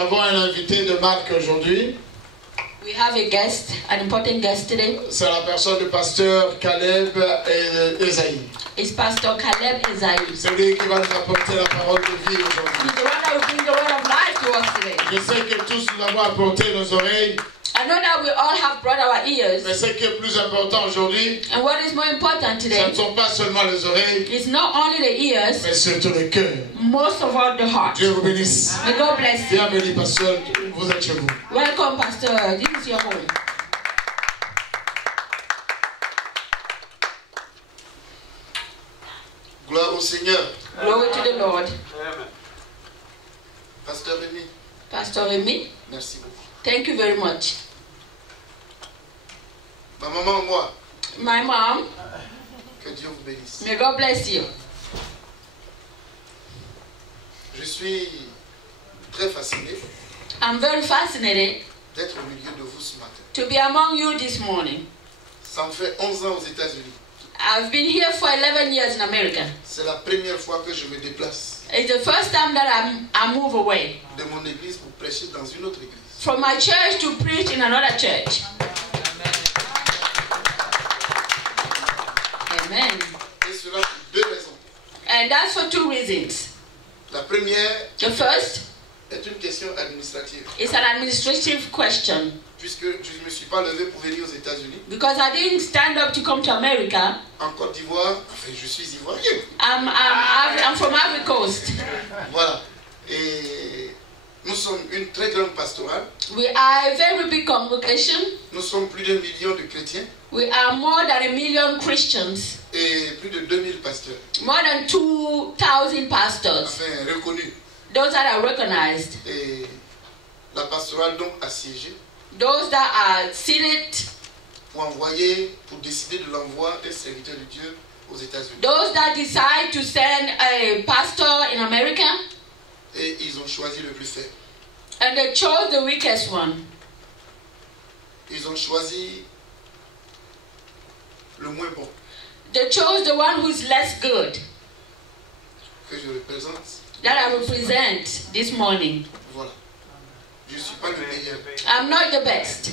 avons un invité de marque aujourd'hui. We have a guest, an important guest today. C'est la personne du pasteur Caleb Esaïe. It's Pastor Caleb Esaïe. C'est lui qui va nous apporter la parole de vie aujourd'hui. He's the one that will bring the word of life to us today. Je sais que tous nous avons apporté nos oreilles, I know that we all have brought our ears. mais ce qui est plus important aujourd'hui, And what is more important ce today ne sont pas seulement les oreilles, is not only the ears, mais surtout le cœur. most of all the heart. Dieu vous bénisse. May God bless you. Bienvenue, pasteur, vous êtes chez vous. Welcome, Pastor. This is your home. Gloire au Seigneur. Glory to the Lord. Pasteur Rémi, Pastor Remy, merci beaucoup. thank you very much. Ma maman, moi, My mom, que Dieu vous bénisse. may God bless you. Je suis très fasciné I'm very fascinated d'être au milieu de vous ce matin. to be among you this morning. Ça me fait 11 ans aux États-Unis. I've been here for 11 years in America. C'est la première fois que je me déplace It's the first time that I move away de mon église pour prêcher dans une autre église. from my church to preach in another church. Amen. Et cela pour deux raisons. And that's for two reasons. La première The first est une question administrative. is an administrative question. Puisque je ne me suis pas levé pour venir aux États-Unis, Because I didn't stand up to come to America. en Côte d'Ivoire, enfin je suis ivoirien. I'm from Ivory Coast. Voilà. Et nous sommes une très grande pastorale. We are a very big congregation. Nous sommes plus d'1 million de chrétiens We are more than 1 million Christians. et plus de 2000 pasteurs. More than 2,000 pastors. Enfin, reconnus. Those that are recognized. Et la pastorale donc assiégée Those that are seated. pour décider de l'envoi des serviteurs de Dieu aux États-Unis. Those that decide to send a pastor in America. Et ils ont choisi le plus faible. And they chose the weakest one. Ils ont choisi le moins bon They chose the one who is less good. que je représente. That I represent this morning. Voilà. Je ne suis pas le meilleur, I'm not the best.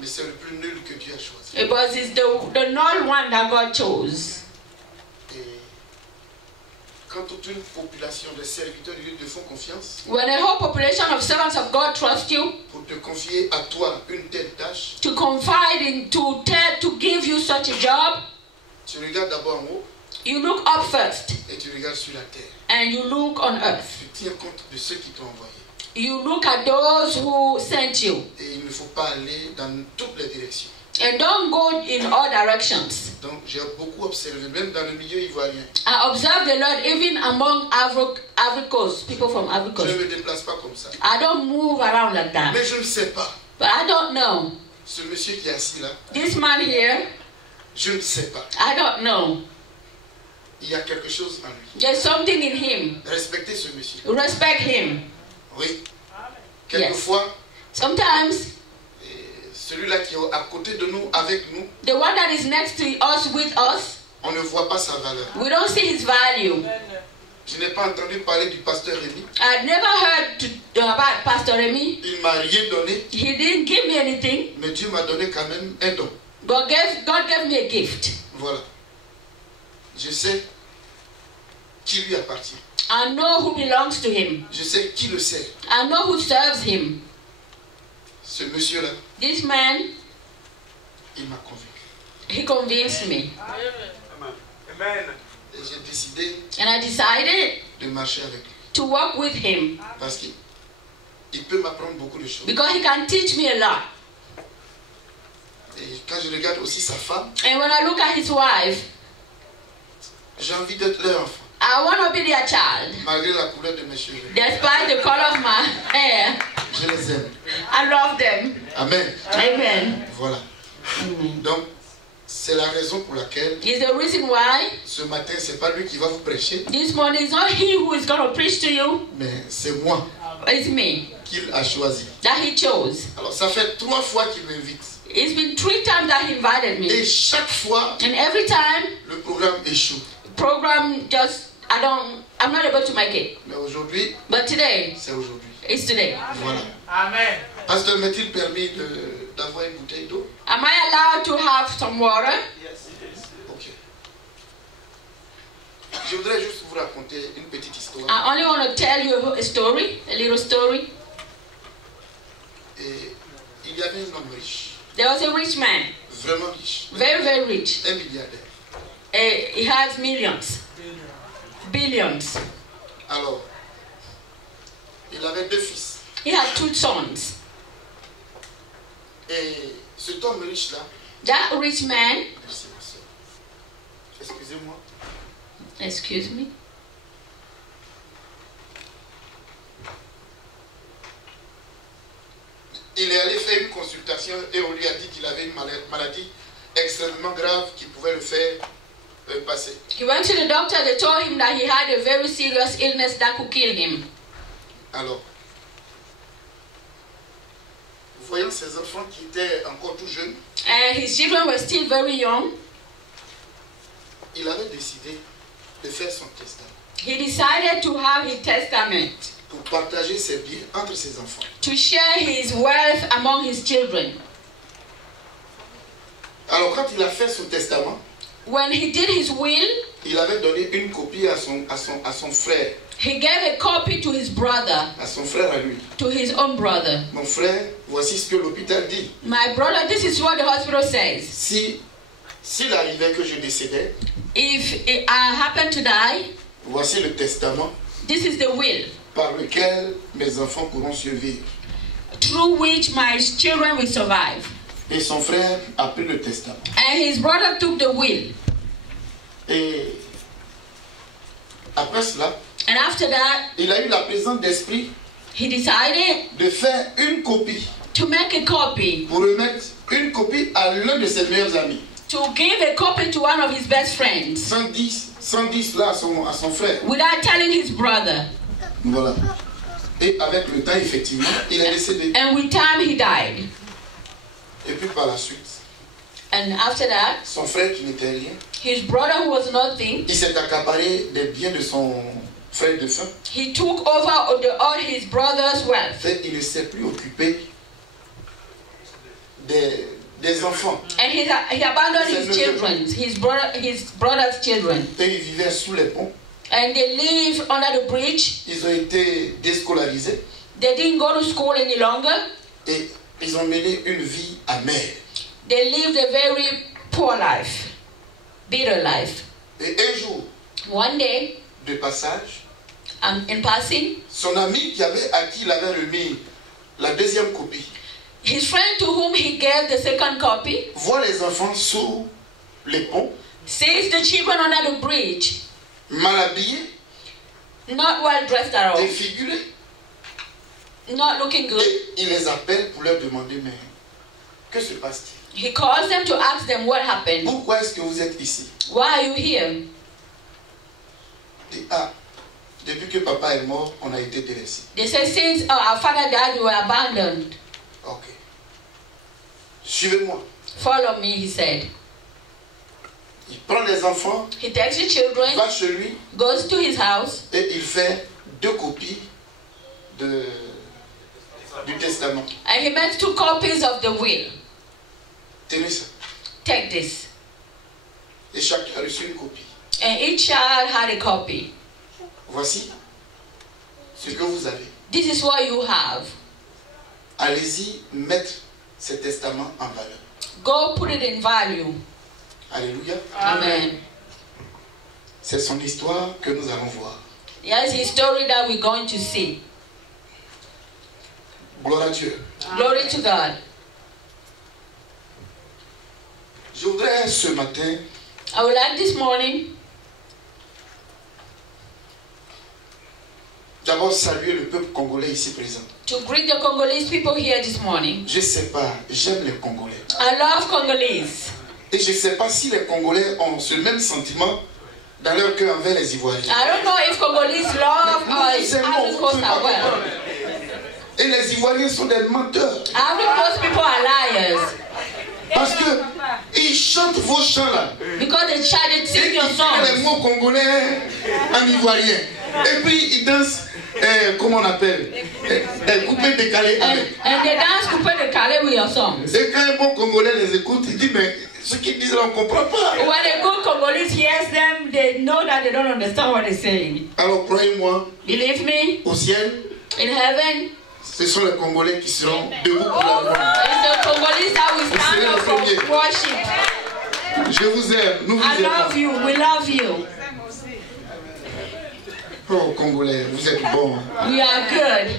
mais c'est le plus nul que Dieu a choisi. Because it's the null one that God chose. Et quand toute une population de serviteurs de Dieu te font confiance When a whole population of servants of God trust you pour te confier à toi une telle tâche, to confide in, to give you such a job, tu regardes d'abord en haut you look up first et tu regardes sur la terre. and you look on earth. Tu tiens compte de ceux qui t'ont envoyé. You look at those who sent you. Et il ne faut pas aller dans toutes les directions. And don't go in all directions. Donc j'ai beaucoup observé, même dans le milieu ivoirien. I observe the Lord even among Ivory Coast, people from Ivory Je ne Coast. me déplace pas comme ça. I don't move around like that. Mais je ne sais pas. But I don't know. Ce monsieur qui est assis là, This man here, je ne sais pas. I don't know. Il y a quelque chose en lui. There's something in him. Respectez ce monsieur. Respect him. Oui. Quelquefois, Sometimes celui-là qui est à côté de nous, avec nous, the one that is next to us, with us, on ne voit pas sa valeur. we don't see his value. Je n'ai pas entendu parler du pasteur Rémi. I never heard about Pastor Remy. Il ne m'a rien donné, He didn't give me anything. mais Dieu m'a donné quand même un don. God gave me a gift. Voilà. Je sais qui lui appartient. I know who belongs to him. Je sais qui le sert. I know who serves him. Ce monsieur-là, This man, il m'a convaincu. he convinced me. Amen. Et j'ai décidé And I decided de marcher avec lui. to work with him Parce qu'il peut m'apprendre beaucoup de choses. because he can teach me a lot. Et quand je regarde aussi sa femme, And when I look at his wife, j'ai envie d'être leur enfant. I want to be their child. Malgré la couleur de mes cheveux. Despite the color of my hair, Je les aime. I love them. Amen. Amen. Voilà. Donc, c'est la raison pour laquelle Is the reason why ce matin, c'est pas lui qui va vous prêcher, this morning is not he who is going to preach to you, mais c'est moi it's me qu'il a choisi. that he chose. Alors, ça fait 3 fois qu'il m'invite. It's been 3 times that he invited Et me. chaque fois, And every time, le programme échoue. program just, I'm not able to make it. Mais aujourd'hui, But today, c'est aujourd'hui. is today. Voilà. Amen. Pasteur, m'est-il permis d'avoir une bouteille d'eau? Am I allowed to have some water? Yes, it is. Ok. Je voudrais juste vous raconter une petite histoire. I only want to tell you a story, a little story. Et il y avait un homme riche, There was a rich man, vraiment riche, very, very rich. un milliardaire. He has millions, billions. Alors, il avait 2 fils. He had 2 sons. Et cet homme riche-là, That rich man, merci ma soeur, excusez-moi, excuse me, il est allé faire une consultation et on lui a dit qu'il avait une maladie extrêmement grave qui pouvait le faire passer. he went to the doctor. They told him that he had a very serious illness that could kill him. Alors, voyant ses enfants qui étaient encore tout jeunes, And his children were still very young. il avait décidé de faire son testament He decided to have his testament, pour partager ses biens entre ses enfants. to share his wealth among his children. Alors, quand il a fait son testament, When he did his will, il avait donné une copie à son frère, he gave a copy to his brother, à son frère à lui. to his own brother. Mon frère, voici ce que l'hôpital dit. My brother, this is what the hospital says. S'il arrivait que je décédais, If I happen to die, voici le testament this is the will par lequel mes enfants pourront survivre. through which my children will survive. Et son frère a pris le testament. And his brother took the will. Et après cela, And after that, il a eu la présence d'esprit he decided de faire une copie, to make a copy, pour remettre une copie à l'un de ses meilleurs amis. to give a copy to one of his best friends, 110 là à son frère. without telling his brother. Voilà. Et avec le temps, effectivement, il est décédé. And with time, he died. Et puis par la suite, And after that, son frère qui n'était rien, his brother, who was nothing, il s'est accaparé des biens de son frère défunt. he took over all his brother's wealth. Et il ne s'est plus occupé des enfants. And he abandoned his children, his brother's children. Et ils vivaient sous les ponts. And they live under the bridge. Ils ont été déscolarisés. They didn't go to school any longer. Et ils ont mené une vie amère. They lived a very poor life, bitter life. Et un jour, One day, de passage, in passing, son ami à qui il avait remis la deuxième copie, his friend to whom he gave the second copy voit les enfants sous les ponts, sees the children under the bridge, mal habillés, not well dressed at all, défigurés. not looking good. Et il les appelle pour leur demander, mais que se passe-t-il? He calls them to ask them what happened. Pourquoi est-ce que vous êtes ici? Why are you here? Il dit, ah, depuis que papa est mort, on a été délaissés. They say, since our father died, we were abandoned. Ok. Suivez-moi. Follow me, he said. Il prend les enfants, He takes the il children, va chez lui goes to his house, et il fait 2 copies du testament. and he makes 2 copies of the will. Tenez ça. Take this. Et chacun a reçu une copie. And each child had a copy. Voici ce que vous avez. This is what you have. Allez-y mettre ces testaments en valeur. Go put it in value. Alléluia. Amen. C'est son histoire que nous allons voir. Here's his story that we're going to see. Gloire à Dieu. Glory to God. Je voudrais ce matin I would like this morning d'abord saluer le peuple congolais ici présent. to greet the Congolese people here this morning. Je ne sais pas, j'aime les Congolais. I love Congolese. Et je ne sais pas si les Congolais ont ce même sentiment dans leur cœur envers les Ivoiriens. I don't know if Congolese love Ivory Coast as well. Et les Ivoiriens sont des menteurs. Ivory Coast people are liars. Parce que ils chantent vos chants là. Because they try to Et sing ils your font les songs. mots congolais en ivoirien. Et puis ils dansent comment on appelle, coupé décalé avec. And they dance coupé décalé with your songs. Et quand un bon Congolais les écoute, il dit mais ce qu'ils disent là on ne comprend pas. When a good Congolese hears them, they know that they don't understand what they're saying. Alors croyez-moi, Believe me, au ciel, in heaven, ce sont les Congolais qui seront debout pour la louange. it's the Congolese that will stand up for worship. Je vous aime, nous vous I love aimons. you, we love you. Oh Congolais, vous êtes bons. We are good.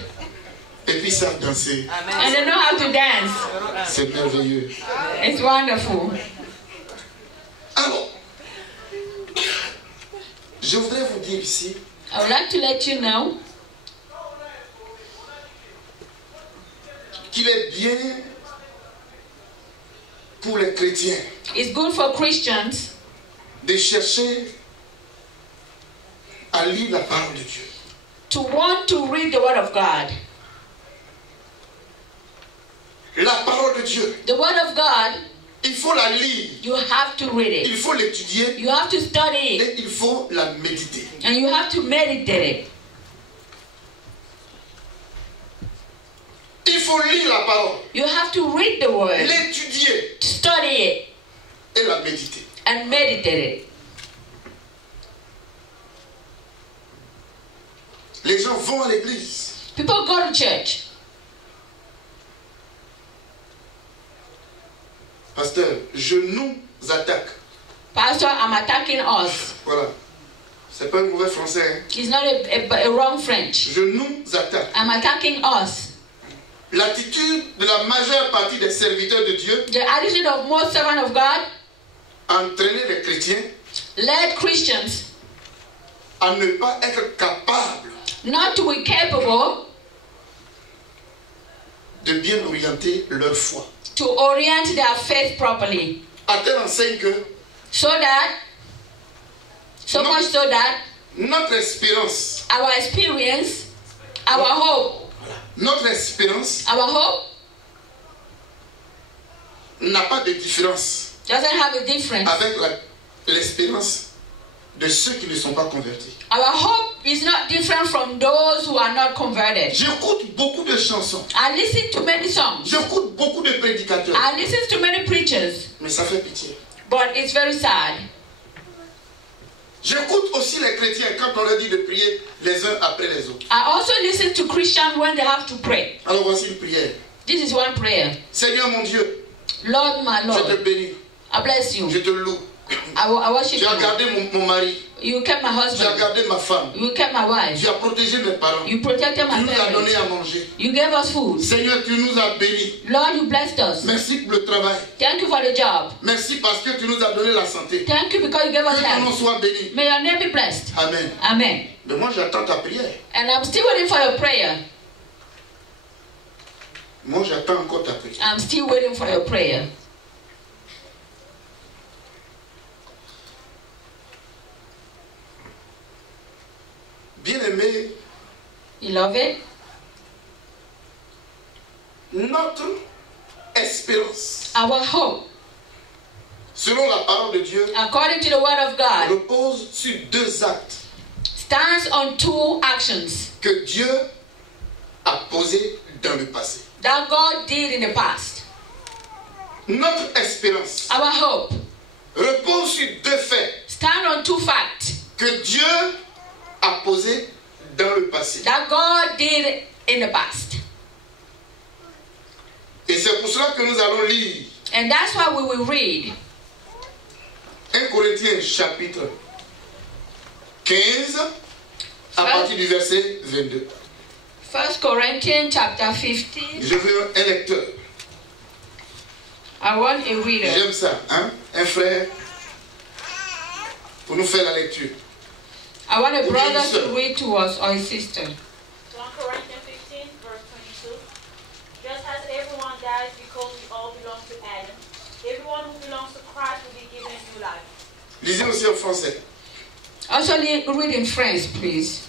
Et puis ils savent danser. And they know how to dance. C'est merveilleux. It's wonderful. Alors, je voudrais vous dire ici, I would like to let you know qu'il est bien pour les chrétiens it's good for Christians de chercher à lire la parole de Dieu. to want to read the Word of God. La parole de Dieu, The Word of God, il faut la lire, you have to read il it. faut l'étudier You have to study it. et il faut la méditer. And you have to meditate it. Il faut lire la parole, You have to read the Word, l'étudier study it, et la méditer. and meditate it. Les gens vont à l'église. People go to church. Pasteur, je nous attaque. Pastor, I'm attacking us. Voilà. C'est pas un mauvais français. Hein? It's not a wrong French. Je nous attaque. I'm attacking us. L'attitude de la majeure partie des serviteurs de Dieu The attitude of most servants of God entraîner les chrétiens led Christians à ne pas être capables not to be capable de bien orienter leur foi. to orient their faith properly. À telle enseigne que So No. much so that notre espérance, our experience, our hope, notre espérance n'a pas de différence doesn't have a difference. avec l'espérance de ceux qui ne sont pas convertis. Our hope is not different from those who are not converted. J'écoute beaucoup de chansons, I listen to many songs. j'écoute beaucoup de prédicateurs, I listen to many preachers, mais ça fait pitié. but it's very sad. J'écoute aussi les chrétiens quand on leur dit de prier les uns après les autres. I also listen to Christians when they have to pray. Alors voici une prière. This is one prayer. Seigneur mon Dieu, Lord, my je te Lord, bénis, I bless you. je te loue. I worship Tu as you. gardé mon mari, You kept my tu as husband. gardé ma femme, You kept my wife. tu as protégé mes parents, You protected tu my nous as donné parents. à manger. You gave us food. Seigneur, tu nous as bénis. Lord, you blessed us. Merci pour le travail. Thank you for the job. Merci parce que tu nous as donné la santé. Thank you because you gave us Que ton nom health. soit béni. May your name be blessed. Amen. Amen. Mais moi, j'attends ta prière. And I'm still waiting for your prayer. Moi, j'attends encore ta prière. I'm still waiting for your prayer. Bien-aimé, Beloved, notre espérance, our hope, selon la parole de Dieu, according to the word of God, repose sur deux actes stands on two actions que Dieu a posés dans le passé. that God did in the past. Notre espérance Our hope repose sur deux faits stands on two facts que Dieu a posés dans le passé. that God did in the past. Et c'est pour cela que nous allons lire And that's why we will read 1 Corinthiens chapitre 15 à partir du verset 22. 1 Corinthians chapter 15. Je veux un lecteur. I want a reader. J'aime ça, hein? Un frère pour nous faire la lecture. I want a Okay, brother sir. to read to us or a sister. 1 Corinthians 15, verse 22. Just as everyone dies because we all belong to Adam, everyone who belongs to Christ will be given new life. Lisez aussi en français. Also read in French, please.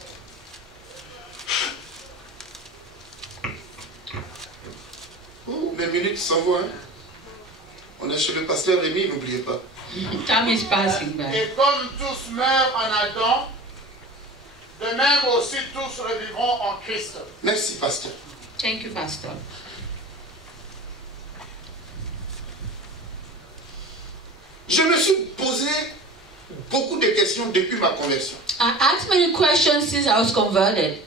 Oh, mes minutes s'envoient. Hein? On est chez le pasteur Rémi, n'oubliez pas. Time is passing by. Et comme tous meurent en Adam, De même aussi tous revivront en Christ. Merci, pasteur. Thank you, Pastor. Je me suis posé beaucoup de questions depuis ma conversion. I asked many questions since I was converted,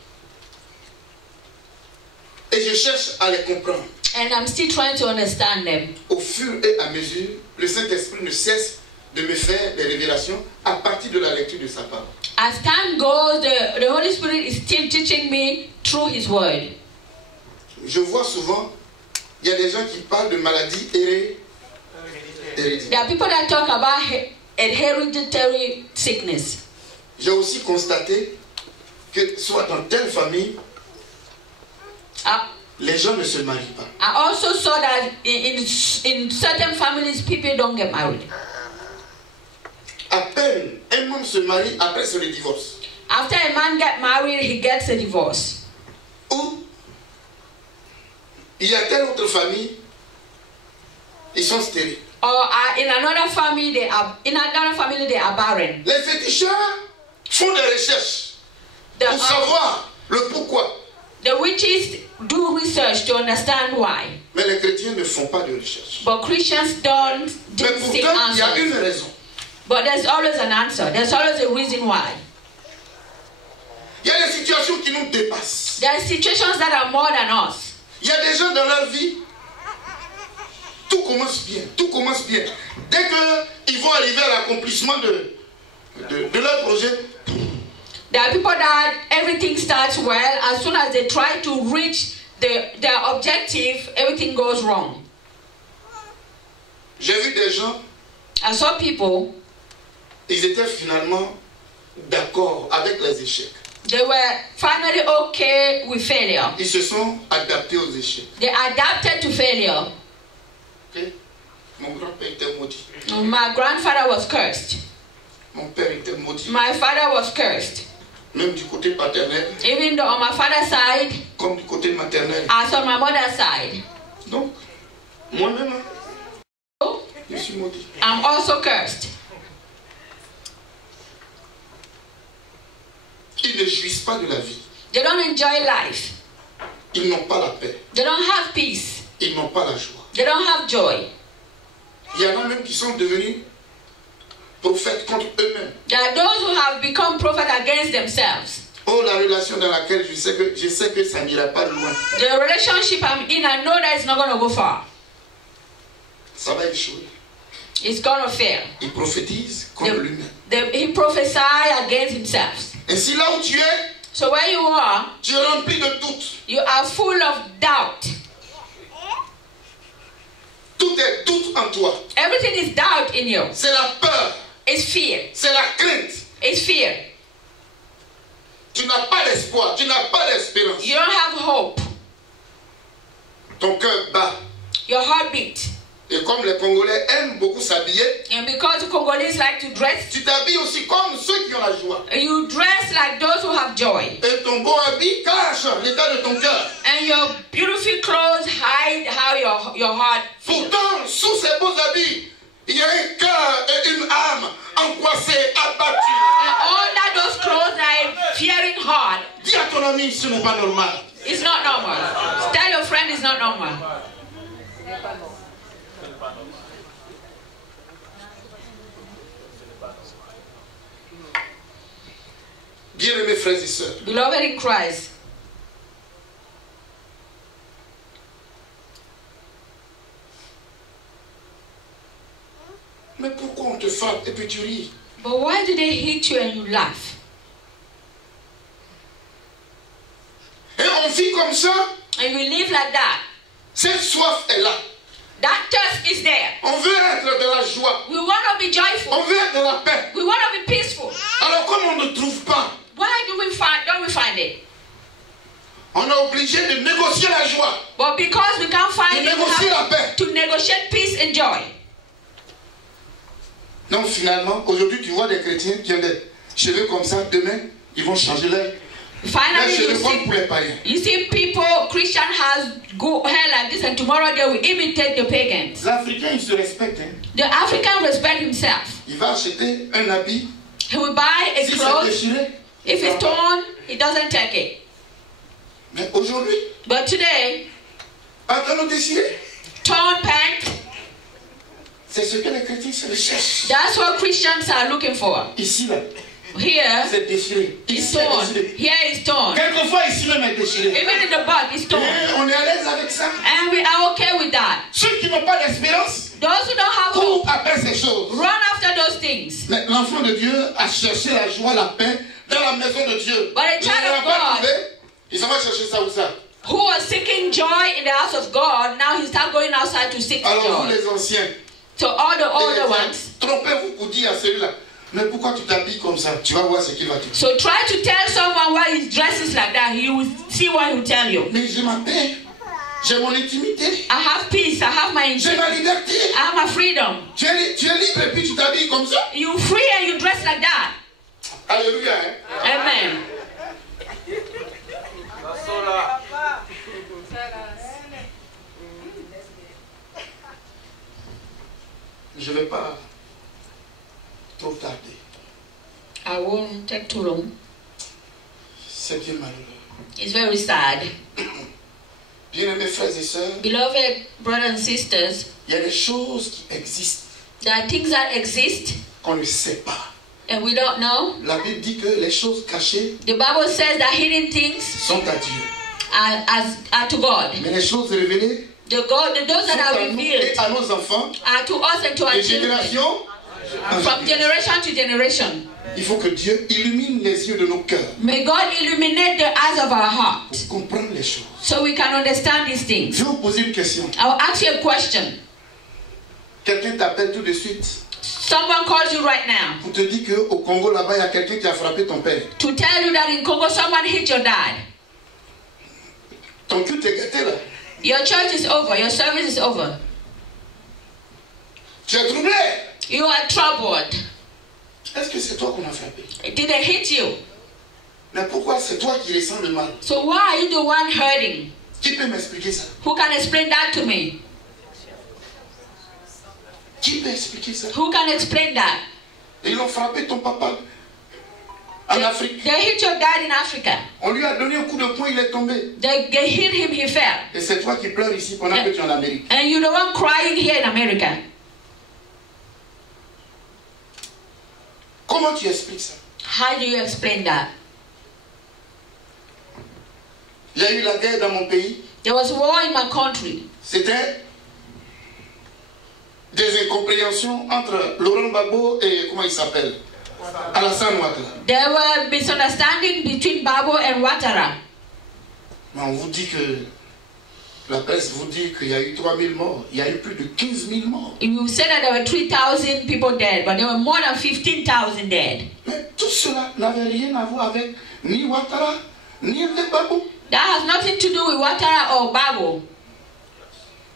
Et je cherche à les comprendre. and I'm still trying to understand them. Au fur et à mesure, le Saint-Esprit ne cesse de me faire des révélations à partir de la lecture de sa parole. As time goes, the Holy Spirit is still teaching me through His Word. Je vois souvent, il y a des gens qui parlent de maladies héréditaires. There are people that talk about a hereditary sickness. J'ai aussi constaté que soit dans telle famille, les gens ne se marient pas. I also saw that in certain families, people don't get married. À peine un homme se marie, après c'est le divorce. After a man gets married, he gets a divorce. Ou il y a telle autre famille, ils sont stériles. Or in another family, they are barren. Les féticheurs font des recherches pour savoir le pourquoi. The witches do research to understand why. Mais les chrétiens ne font pas de recherche. But Christians don't Mais seek pourtant, il y a answers. une raison. But there's always an answer. There's always a reason why. Il y a des situations qui nous dépassent. There are situations that are more than us. Il y a des gens dans leur vie, tout commence bien, tout commence bien. Dès qu'ils vont arriver à l'accomplissement de leur projet, There are people that everything starts well. As soon as they try to reach their objective, everything goes wrong. j'ai vu des gens, I saw people, ils étaient finalement d'accord avec les échecs. they were finally okay with failure. Ils se sont adaptés aux échecs. They adapted to failure. Ok? Mon grand-père était maudit. My grandfather was cursed. Mon père était maudit. My father was cursed. Même du côté paternel, Even though on my father's side, comme du côté maternel. as on my mother's side. Donc, moi-même, je suis maudit. I'm also cursed. Ils ne jouissent pas de la vie. They don't enjoy life. Ils n'ont pas la paix. They don't have peace. Ils n'ont pas la joie. They don't have joy. Il y en a même qui sont devenus prophètes contre eux-mêmes. There are those who have become prophets against themselves. Oh, la relation dans laquelle je sais que ça n'ira pas loin. The relationship I'm in, I know that it's not going to go far. Ça va échouer. It's going to fail. Il prophétise contre lui-même. He prophesied against himself. Ainsi, là où tu es, So where you are, tu es rempli de doutes. you are full of doubt. Tout est doute en toi. Everything is doubt in you. C'est la peur. It's fear. C'est la crainte. It's fear. Tu n'as pas d'espoir. Tu n'as pas d'espérance. You don't have hope. Ton cœur bat. Your heart beats. Et comme les Congolais aiment beaucoup s'habiller, And because the Congolese like to dress, tu t'habilles aussi comme ceux qui ont la joie. you dress like those who have joy. Et ton beau habit cache l'état de ton cœur. And your beautiful clothes hide how your heart feels. Pourtant, sous ces beaux habits, il y a un cœur et une âme angoissée, abattue. And under those clothes are a fearing heart. Dis à ton ami, ce n'est pas normal. It's not normal. Tell your friend it's not normal. Bien-aimés frères et sœurs, Beloved in Christ, mais pourquoi on te frappe et puis tu ris? but why do they hit you and you laugh? Et on vit comme ça, And we live like that. cette soif est là. That thirst is there. On veut être de la joie. We want to be joyful. On veut être de la paix. We want to be peaceful. Alors comme on ne trouve pas, Why don't we find it? on est obligé de négocier la joie, But because we can't find de it, we négocier la have paix. to negotiate peace and joy. Donc finalement, aujourd'hui tu vois des chrétiens qui ont des cheveux comme ça, demain ils vont changer leurs Finally, cheveux comme pour les païens. you see people, Christian has go hair like this, and tomorrow they will imitate the pagans. L'Africain il se respecte. Hein. The African respect himself. Il va acheter un habit, He will buy a si c'est clothes. déchiré, If it's torn, he doesn't take it. Mais aujourd'hui, But today, pantalon déchiré, torn pants, c'est ce que les chrétiens se recherchent. that's what Christians are looking for. Ici, là, Here, c'est déchiré. it's Ici, c'est torn. déchiré. Here is torn. Quelquefois, ici même est déchiré. Even in the butt, it's torn. Et on est à l'aise avec ça. And we are okay with that. Ceux qui n'ont pas d'espérance Those who don't have courent hope, après ces choses. run after those things. Mais l'enfant de Dieu a cherché la joie, la paix dans la maison de Dieu. But a Il child ne l'a of pas God- trouvé. Il s'en va chercher ça ou ça. Who was seeking joy in the house of God, now he start going outside to seek Alors vous joy. les anciens, So all the et les older jeunes, ones. trompez-vous pour dire à celui-là, mais pourquoi tu t'habilles comme ça? Tu vas voir ce qu'il va te dire. So try to tell someone why his dress is like that. He will see what he will tell you. Mais j'ai ma paix, j'ai mon intimité, I have peace. I have my j'ai ma liberté. I have my freedom. Tu es libre et puis tu t'habilles comme ça. You free and you dress like that. Alléluia. Hein? Amen. Je ne vais pas trop tarder. I won't take too long. C'est bien malheureux. It's very sad. Bien-aimés frères et sœurs, Beloved brothers and sisters, il y a des choses qui existent there are things that exist qu'on ne sait pas. and we don't know. La Bible dit que les choses cachées The Bible says that hidden things sont à Dieu. are to God. Mais les choses révélées Those sont that are à nous et revealed à nos enfants, are to us and to our de children. génération en From génération. generation to generation. Il faut que Dieu illumine les yeux de nos cœurs May God illuminate the eyes of our heart pour comprendre les choses. so we can understand these things. Je vais vous poser une question. I'll ask you a question. Quelqu'un t'appelle tout de suite Someone calls you right now pour te dire qu'au Congo, là-bas, il y a quelqu'un qui a frappé ton père. to tell you that in Congo someone hit your dad. Ton culte est gâté là. Your church is over. Your service is over. Tu es troublé. You are troubled. Est-ce que c'est toi qu'on a frappé? Did they hit you? Mais pourquoi c'est toi qui ressens le mal? So why are you the one hurting? Qui peut m'expliquer ça? Who can explain that to me? Qui peut expliquer ça? Who can explain that? Ils ont frappé ton papa en Afrique. They hit your dad in Africa. On lui a donné un coup de poing, il est tombé. They hit him, he fell. Et c'est toi qui pleures ici pendant que tu es en Amérique. And you're the one crying here in America. Comment tu expliques ça? How do you explain that? Il y a eu la guerre dans mon pays. There was war in my country. C'était des incompréhensions entre Laurent Gbagbo et comment il s'appelle? Alassane Ouattara. There were misunderstandings between Babo and Ouattara. Mais on vous dit que la presse vous dit qu'il y a eu 3000 morts. Il y a eu plus de 15 000 morts. You said that there were 3,000 people dead, but there were more than 15,000 dead. Mais tout cela n'avait rien à voir avec ni Ouattara, ni avec Gbagbo. That has nothing to do with Ouattara or Babo.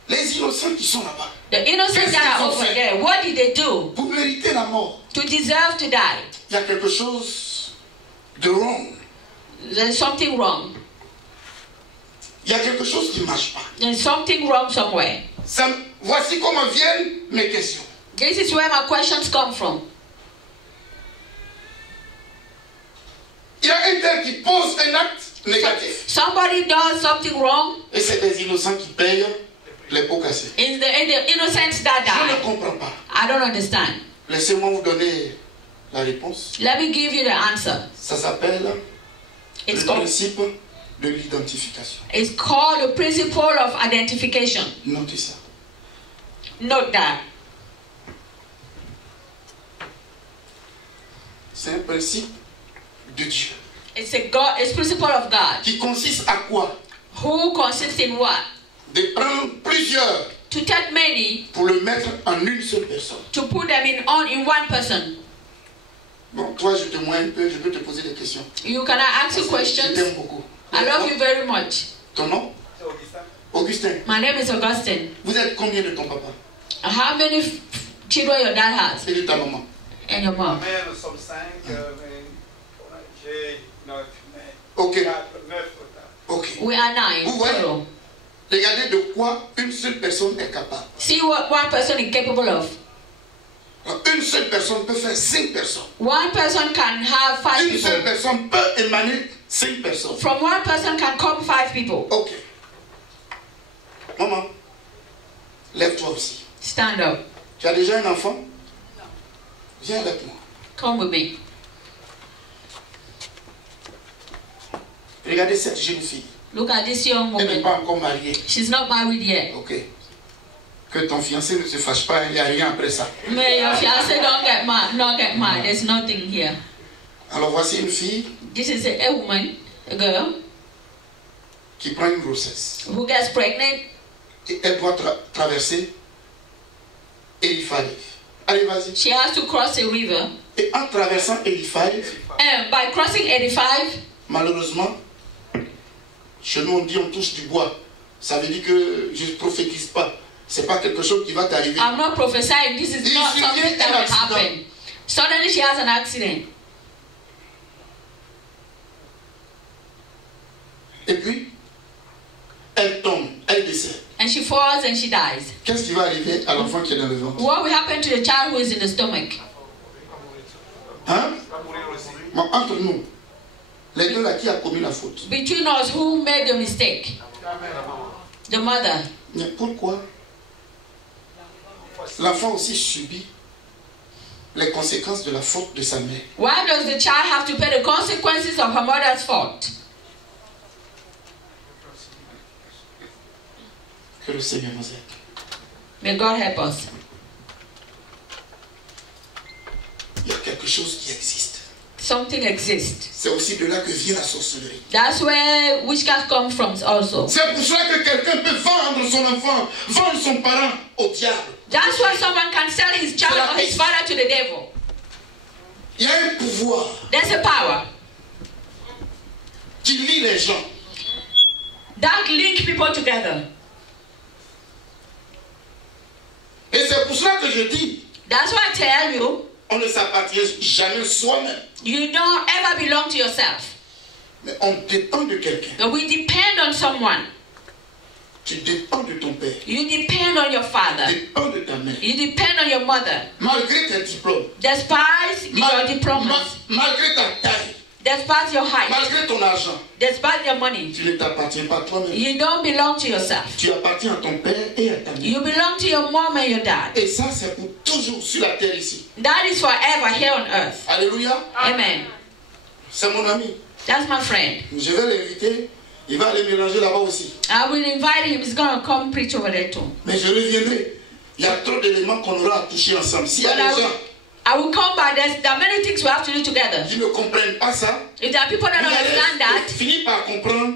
Les innocents qui sont là-bas, The innocents that are over there, what did they do pour mériter la mort, to deserve to die? il y a quelque chose de wrong. There's something wrong. Il y a quelque chose qui ne marche pas. There's something wrong somewhere. Voici comment viennent mes questions. This is where my questions come from. Il y a un tel qui pose un acte négatif. Somebody does something wrong, Et c'est des innocents qui payent les pots cassés. it's the innocents that Je ne die. comprends pas. I don't understand. Laissez-moi vous donner la réponse. Let me give you the answer. Ça s'appelle It's le called, principe de l'identification. it's called the principle of identification. Notez ça. Note that. C'est un principe de Dieu It's principle of God. qui consiste à quoi? Who consists in what? De prendre plusieurs To take many, pour le mettre en une seule personne. to put them in one person. Bon, toi, je te moins un peu, je peux te poser des questions. You can ask you Je questions. t'aime beaucoup. I love you very much. Ton nom? Augustin. My name is Augustine. Vous êtes combien de ton papa? How many children your dad has Et de ta maman? and your mom? Mais nous sommes 5, j'ai 9, mais Ok, 4, 9 au total. ok. We are 9. Vous voyez? total. Regardez de quoi une seule personne est capable. See what one person is capable of. Alors, une seule personne peut faire 5 personnes. One person can have 5 Une seule people. personne peut émaner 5 personnes. From one person can come 5 people. Ok. Maman, lève-toi aussi. Stand up. Tu as déjà un enfant? Viens avec moi. Come with me. Regardez cette jeune fille. Look at this young Elle n'est woman. pas encore mariée. She's not married yet. Ok. Que ton fiancé ne se fâche pas, il n'y a rien après ça. May your fiancé not get mad. There's nothing here. Alors voici une fille This is a woman, a girl, qui prend une grossesse. who gets pregnant Et elle doit traverser Eliphaz. Allez, vas-y. She has to cross a river. Et en traversant Eliphaz, And by crossing 85, malheureusement, chez nous on dit on touche du bois. Ça veut dire que je ne prophétise pas. C'est pas quelque chose qui va t'arriver. I'm not prophesying. This is Il not survient something un that will accident. happen. Suddenly she has an accident. Et puis, elle tombe, elle décède. And she falls and she dies. Qu'est-ce qui va arriver à l'enfant qui est dans le ventre? What will happen to the child who is in the stomach? Hein? Bon, entre nous, les deux là qui a commis la faute. Between us, who made the mistake? The mother. Mais pourquoi l'enfant aussi subit les conséquences de la faute de sa mère? Why does the child have to pay the consequences of her mother's fault? Que le Seigneur nous aide. May God help us. Il y a quelque chose qui existe. Something exists. C'est aussi de là que vient la sorcellerie. That's where witchcraft comes from also. C'est pour cela que quelqu'un peut vendre son enfant, vendre son parent au diable. That's why someone can sell his child or his father to the devil. Il y a un pouvoir There's a power qui lie les gens. that link people together. Et c'est pour cela que je dis, That's why I tell you, on ne s'appartient jamais soi-même. you don't ever belong to yourself. Mais on dépend de quelqu'un. But we depend on someone. Tu dépends de ton père. You depend on your Tu father. dépends de ta mère. You depend on your mother. Malgré tes diplômes. Despite your diplomas, Malgré ta taille. despite your height, Malgré ton argent. despite your money, Tu ne t'appartiens pas toi-même. you don't belong to yourself. Tu appartiens à ton père et à ta mère. You belong to your mom and your dad. Et ça, c'est pour toujours sur la terre ici. That is forever here on earth. Alléluia. Amen. C'est mon ami. That's my friend. Je vais l'inviter. Il va aller mélanger là-bas aussi. I will invite him. He's going to come preach over there too. Mais je reviendrai. Il y a trop d'éléments qu'on aura à toucher ensemble. S'il y a But des gens I will come back. There are many things we have to do together. qui ne comprennent pas ça, If there are people that vous don't understand allez that, finir par comprendre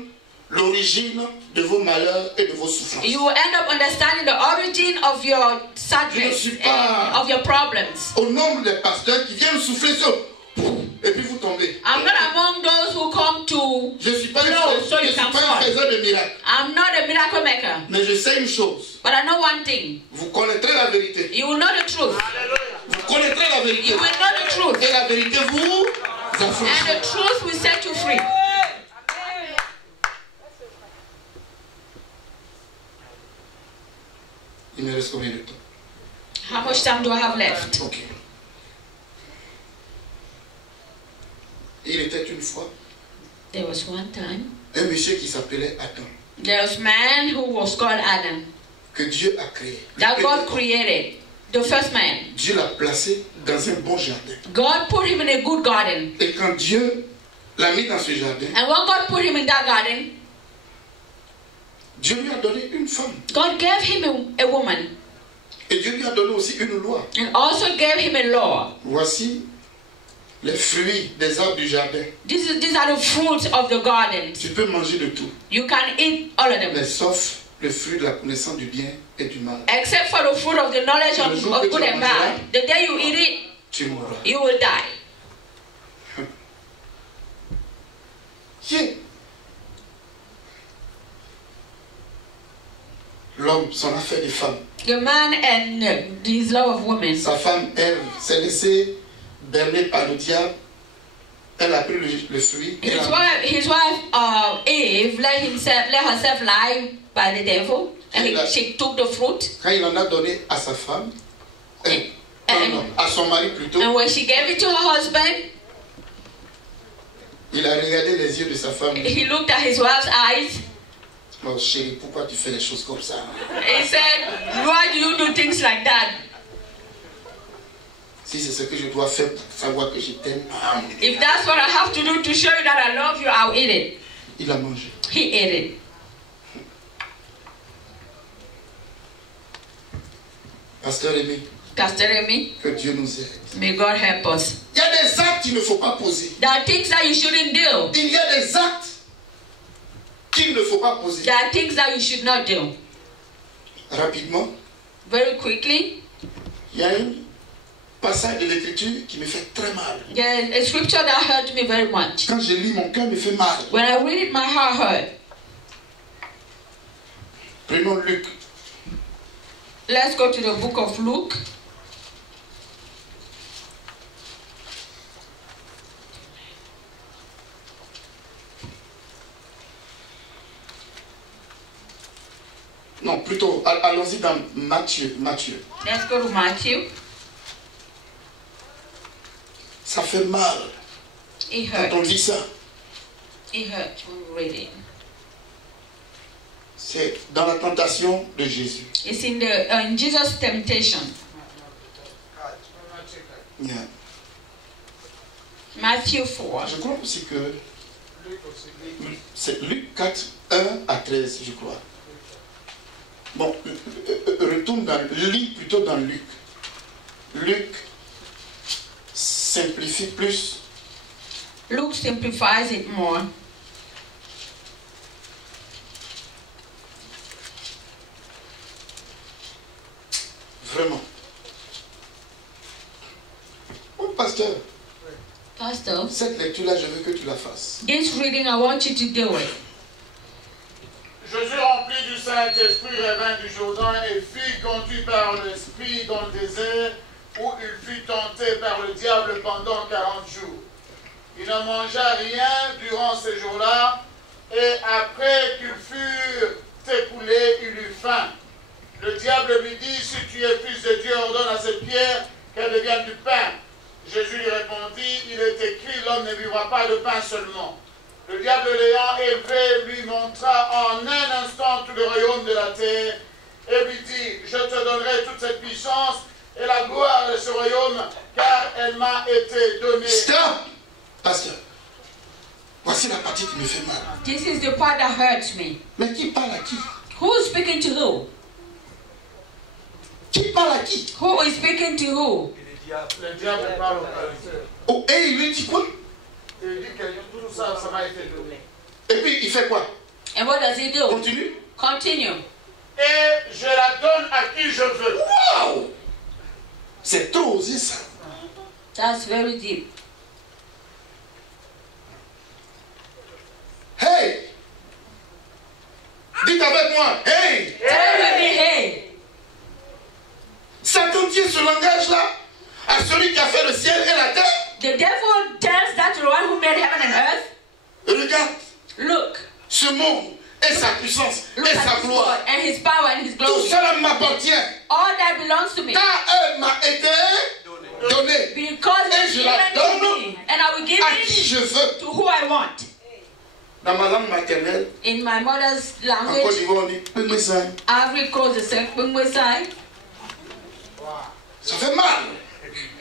l'origine de vos malheurs et de vos souffrances. you will end up understanding the origin of your sadness Je ne suis pas- and of your problems. Au nombre des pasteurs qui viennent souffler sur et puis vous tombez. I'm not among those who come to Je ne suis pas, No, un, so je you suis can pas un fall. faiseur de miracles. I'm not a miracle maker, Mais je sais une chose. but I know one thing. Vous connaîtrez la vérité. You will know the truth. Vous connaîtrez la vérité. You will know the truth. Et la vérité vous And affranchit. the truth will set you free. Il me reste combien de temps? How much time do I have left? Ok. Il était une fois There was one time. un monsieur qui s'appelait Adam, There was a man who was called Adam. que Dieu a créé. That God created. The first man. Dieu l'a placé dans un bon jardin. God put him in a good garden. Et quand Dieu l'a mis dans ce jardin, And when God put him in that garden, Dieu lui a donné une femme. God gave him a woman. Et Dieu lui a donné aussi une loi. And also gave him a law. Voici les fruits des arbres du jardin. These are the fruits of the garden. Tu peux manger de tout, You can eat all of them. mais sauf le fruit de la connaissance du bien et du mal. Except for the fruit of the knowledge of good and bad. The day you eat it, Tu mourras. you will die. Tiens. L'homme s'en a fait des femmes. The man and his love of women. Sa femme, Ève, s'est laissée berner par le diable. Elle a pris le fruit. Et His wife Eve let herself lie by the devil, and she took the fruit. quand il en a donné à sa femme, Non, à son mari plutôt. And when she gave it to her husband, Il a regardé les yeux de sa femme. he looked at his wife's eyes. Oh chérie, pourquoi tu fais les choses comme ça? He said, why do you do things like that? Si c'est ce que je dois faire pour savoir que je t'aime. If that's what I have to do to show you that I love you, I'll eat it. Il a mangé. He ate it. Pasteur Aimé, Pastor Remy, que Dieu nous aide. may God help us. Il y a des actes qu'il ne faut pas poser. There are things that you shouldn't do. Il y a des actes qu'il ne faut pas poser. There are things that you should not do. Rapidement, Very quickly, il y a un passage de l'écriture qui me fait très mal. there's a scripture that hurt me very much. Quand je lis, mon cœur me fait mal. When I read it, my heart hurt. Prenons Luc. Let's go to the book of Luke. Non, plutôt, allons-y dans Matthieu. Let's go to Matthew. Ça fait mal It quand on hurt. lit ça. It hurt when we read it. C'est dans la tentation de Jésus. It's in Jesus' temptation. Yeah. Matthew 4. Je crois aussi que c'est Luc 4, 1 à 13, je crois. Bon, retourne lis plutôt dans Luc. Luc simplifie plus. Luke simplifies it more. Vraiment. Oh, pasteur, Pastor, cette lecture-là, je veux que tu la fasses. this reading, I want you to do it. Jésus, rempli du Saint-Esprit, revint du Jourdain et fut conduit par l'Esprit dans le désert où il fut tenté par le diable pendant 40 jours. Il ne mangea rien durant ces jours-là et après qu'ils furent écoulés, il eut faim. Le diable lui dit, si tu es fils de Dieu, ordonne à cette pierre qu'elle devienne du pain. Jésus lui répondit, il est écrit, l'homme ne vivra pas de pain seulement. Le diable l'ayant élevé lui montra en un instant tout le royaume de la terre et lui dit, je te donnerai toute cette puissance et la gloire de ce royaume car elle m'a été donnée. Stop! Pasteur, voici la partie qui me fait mal. This is the part that hurts me. Mais qui parle à qui? Who is speaking to who? Qui parle à qui? Who is speaking to who? Le diable parle au Créateur. Oh, et il lui dit quoi? Il dit que tout ça, ça m'a été donné. Et puis il fait quoi? And what does he do? Continue. Continue. Et je la donne à qui je veux. Waouh! C'est trop osé ça. That's very deep. Hey! Dites avec moi, hey! Tell me, hey. Satan tient ce langage-là à celui qui a fait le ciel et la terre. The devil tells that to the one who made heaven and earth. Regarde, Look. ce monde et sa puissance Look et at sa his gloire. God and his power and his Tout glory. cela m'appartient All that belongs to me. car elle m'a été donnée. Because Et it's je la given to donne me. And I will give à qui it je veux. to who I want. Dans ma langue maternelle, In my mother's en Côte language, d'Ivoire, on dit Pengmesai. Ivory calls itself Bungwesai. Ça fait mal.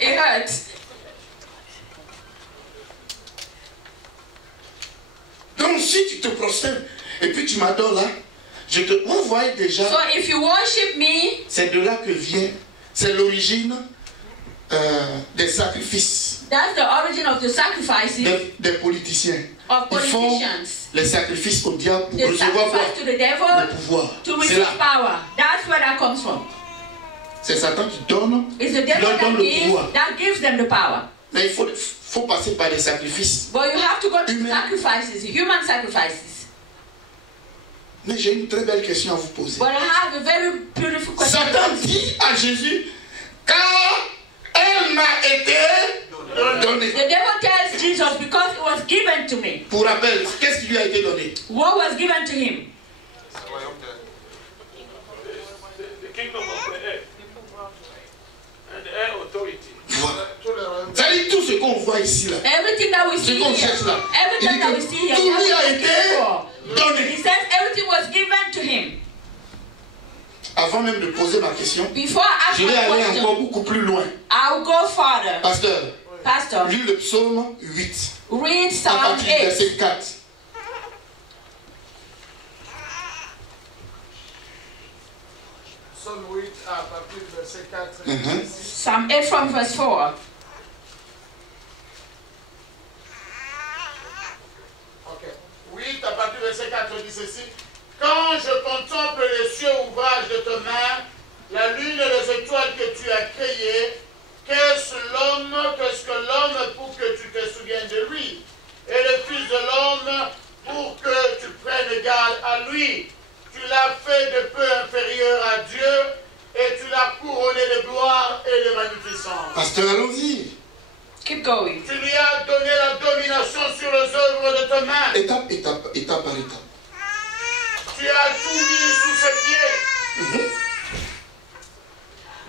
It hurts. Donc si tu te prosternes et puis tu m'adores là, vous voyez déjà, So if you worship me, c'est de là que vient, c'est l'origine des sacrifices that's the origin of the sacrifices des politiciens. of Ils font politicians. les sacrifices au diable pour They recevoir quoi? sacrifice to the Le devil pouvoir. to C'est receive là. power. That's where that comes from. C'est Satan qui donne, It's the qui devil leur donne le pouvoir. that gives them the power. Mais il faut passer par des sacrifices. But you have to go to Human. sacrifices, human sacrifices. Mais j'ai une très belle question à vous poser. But I have a very beautiful question. Satan dit à Jésus, car elle m'a été donnée. The devil tells Jesus because it was given to me. Pour rappel, qu'est-ce qui lui a été donné? What was given to him? The kingdom of the air. And the air authority. qu'on voit ici, là, Everything that we ce see qu'on here, cherche là, il everything dit that we see que here, tout lui a he été donné. says everything was given to him. Avant même de poser ma question, Before I ask je vais my aller question, encore beaucoup plus loin. I'll go further. Pastor, Lis le psaume 8, read à Psalm partir du 8. verset 4. Psaume 8 à partir du verset 4. Psalm 8 from verse 4. Ok. 8 à partir du verset 4 dit ceci. Quand je contemple les cieux ouvrages de ta main, la lune et les étoiles que tu as créées, qu'est-ce que l'homme pour que tu te souviennes de lui, et le Fils de l'homme pour que tu prennes garde à lui. Tu l'as fait de peu inférieur à Dieu, et tu l'as couronné de gloire et de magnificence. Pasteur, allons-y. Keep going. Tu lui as donné la domination sur les œuvres de ta main. Étape par étape. Tu as tout mis sous ses pieds.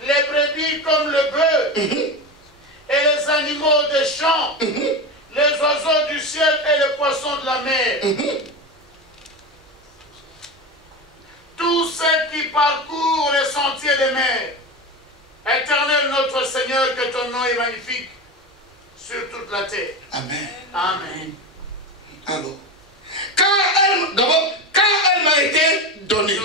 Les brebis comme le bœuf, et les animaux des champs, les oiseaux du ciel et les poissons de la mer. Tous ceux qui parcourent les sentiers des mers. Éternel notre Seigneur, que ton nom est magnifique sur toute la terre. Amen. Amen. Alors, quand elle m'a été donnée,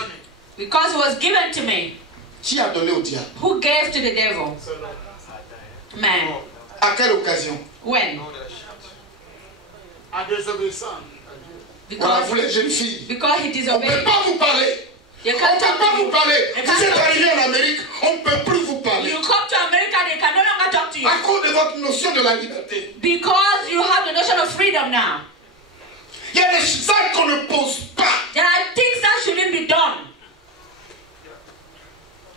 Because it was given to me. qui a donné au diable? Who gave to the devil? Man. À quelle occasion? When? En désobéissant. Voilà, Because, vous les jeunes filles. because he On ne peut disobeyed. pas vous parler. You On ne can't peut talk pas to vous you. parler. You Vous êtes can't talk arrivé to en Amérique, on ne peut plus vous parler. You come to America, they can no longer talk to you. À cause de votre notion de la liberté. Because you have the notion of freedom now. Il y a des actes qu'on ne pose pas. There are things that shouldn't be done.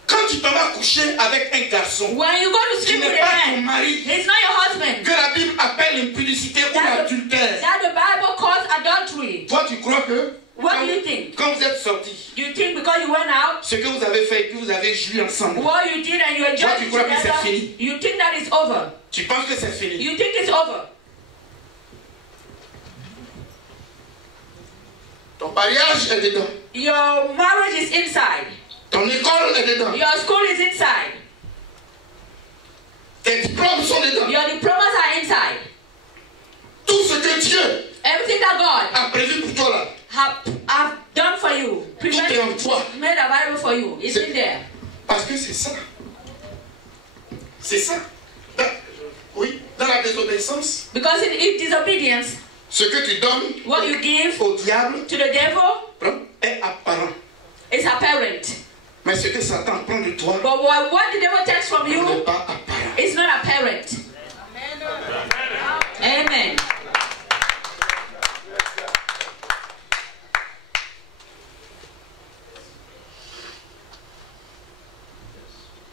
Quand tu t'en vas coucher avec un garçon When you go to qui sleep with n'est a pas ton man, mari, he's not your husband. que la Bible appelle l'impudicité ou l'adultère, That the Bible calls adultery. toi tu crois que What do you think? quand vous êtes sortis, You think because you went out, ce que vous avez fait, que vous avez joui ensemble, what you did and you Toi, enjoyed tu it crois que c'est together, fini? you think that it's over. tu penses que c'est fini. You think it's over. Ton mariage est dedans. Your marriage is inside. Ton école est dedans. Your school is inside. Tes diplômes sont dedans. Your diplomas are inside. Tout ce que Dieu Everything that God a prévu pour toi là, have done for you, tout est en toi. made available for you, it's in there. Parce que c'est ça. C'est ça. Oui, dans la désobéissance, Because in disobedience, ce que tu donnes what you give au diable to the devil est apparent. is apparent. Mais ce que Satan prend de toi But what the devil takes from n'est you pas apparent. is not apparent. Amen.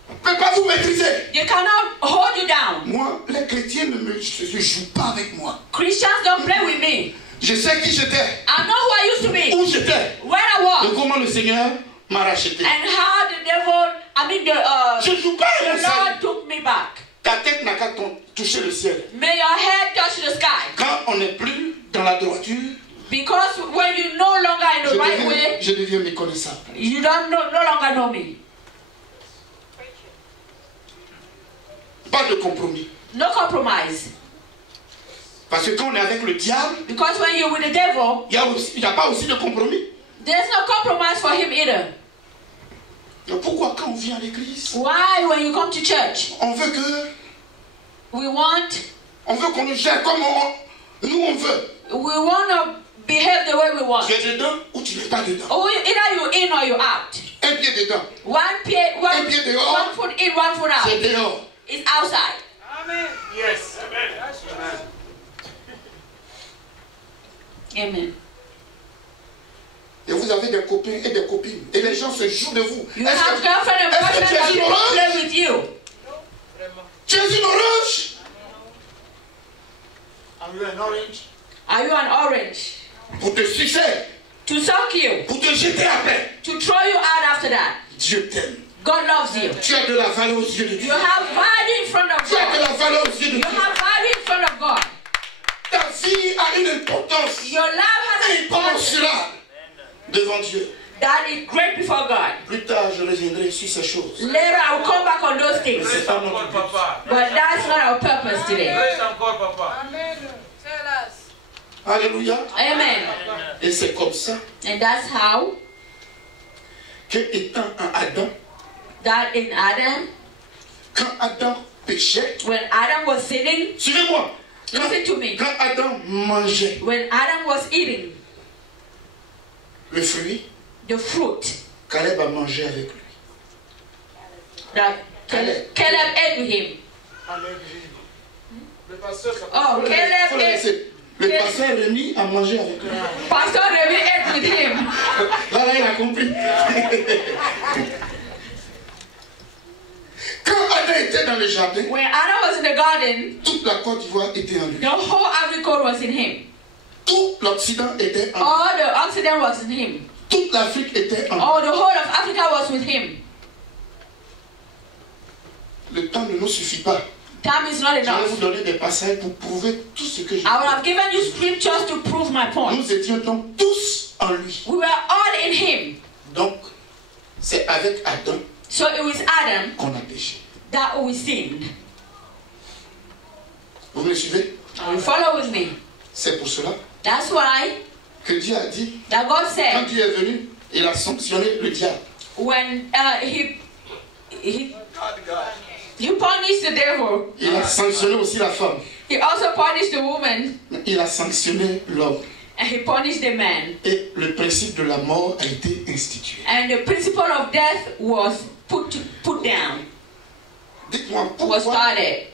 On ne peut pas vous maîtriser. You cannot hold you down. Moi, les chrétiens ne jouent pas avec moi. Christians don't play with me. Je sais qui j'étais, I know who I used to be, où j'étais, where I et was, comment le Seigneur m'a racheté. and how the devil, Je ne joue pas the avec ça. Lord took me back. Ta tête n'a qu'à toucher le ciel. May your head touch the sky. Quand on n'est plus dans la droiture, Because when you're no longer in the right way, je deviens méconnaissable. you don't no longer know me. Pas de compromis. No compromise. Parce que quand on est avec le diable, Because when you're with the devil, il n'y a pas aussi de compromis. there's no compromise for him either. Donc pourquoi quand on vient à l'église, Why, when you come to church, on veut que, we qu'on nous gère comme nous on veut. want to behave the way we want. Tu es dedans ou tu n'es pas dedans. Or either you're in or you're out. Un pied dedans, One pied dehors. one foot in, one foot c'est out. dehors. It's outside. Yes. Amen. Et vous avez des copains et des copines. Et les gens se jouent de vous. You Est-ce have que girlfriend and est-ce que boyfriend tu es that une people orange? play with you. Tu es une orange? Are you an orange? Are you an orange? Pour te sucer, To suck you, pour te jeter après. to throw you out after that. Dieu t'aime. God loves you. Tu as de la valeur aux yeux de Dieu. You have value in front of Tu as de God. la valeur aux yeux de You Dieu. have value in front of a une importance Your life has an importance incommensurable devant Dieu. that is great before God. Plus tard, je reviendrai sur ces choses. Later, I will come back on those things. Mais c'est pas notre but. But that's not our purpose today. Amen. Tell us. Alléluia. Amen. Et c'est comme ça And that's how que, étant un Adam, that in Adam, quand Adam péchait, when Adam was sinning, suivez-moi, listen to me. quand Adam mangeait When Adam was eating le fruit, the fruit Caleb a mangé avec lui. that Caleb ate with him. Le pasteur s'appelle. Oh, Faut le Caleb ate. laisser. Le pasteur Rémi a mangé avec lui. Pastor Remy ate with him. Là, il a compris. Quand Adam était dans le jardin, When Adam was in the garden, toute la Côte d'Ivoire était en lui. the whole Africa was in him. Tout l'Occident était en lui. All the Occident was in him. Toute l'Afrique était en lui. All the whole of Africa was with him. Le temps ne nous suffit pas. Time is not Je vais vous enough. donner des passages pour prouver tout ce que je I will have given you scriptures to prove my point. Nous étions donc tous en lui. We were all in him. Donc, c'est avec Adam So it was Adam qu'on a péché. that we sinned. Vous me suivez? You follow with me? C'est pour cela That's why que Dieu a dit, that God quand said Dieu est venu, il a sanctionné le diable. when he punished the devil, Il a sanctionné aussi la femme. he also punished the woman Il a sanctionné l'homme. and he punished the man. Et le principe de la mort a été institué. And the principle of death was put down, Dites-moi, was started.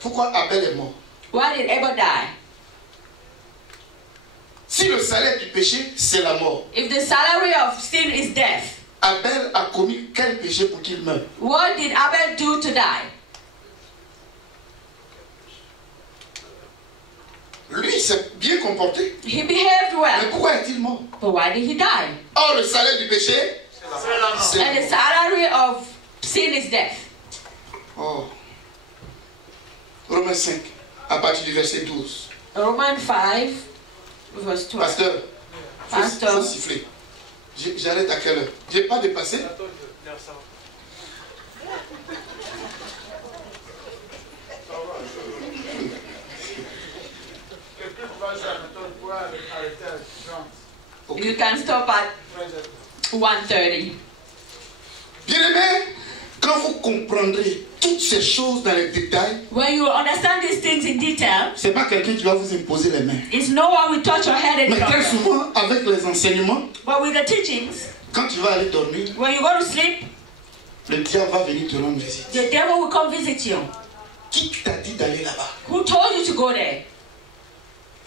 pourquoi Abel est mort? Why did Abel die? Si le salaire du péché, c'est la mort, If the salary of sin is death, Abel a commis quel péché pour qu'il meure? what did Abel do to die? Lui, il s'est bien comporté. He behaved Mais well, pourquoi est-il mort? but why did he die? Or, le salaire du péché, C'est la mort. c'est And the salary of sin is death. Oh. Romains 5, à partir du verset 12. Romans 5, verse 12. Pasteur, Pasteur. faut siffler. J'arrête à quelle heure? J'ai pas dépassé? Quelqu'un va jouer à notre poids arrêter à 30. Ok. You can stop at 1:30. Bien-aimés, quand vous comprendrez toutes ces choses dans les détails, When you understand these things in detail, c'est pas quelqu'un qui va vous imposer les mains. it's no one will touch your head any Mais très longer. souvent, avec les enseignements, But with the teachings, quand tu vas aller dormir, when you go to sleep, le diable va venir te rendre visite. the devil will come visit you. Qui t'a dit d'aller là-bas? Who told you to go there?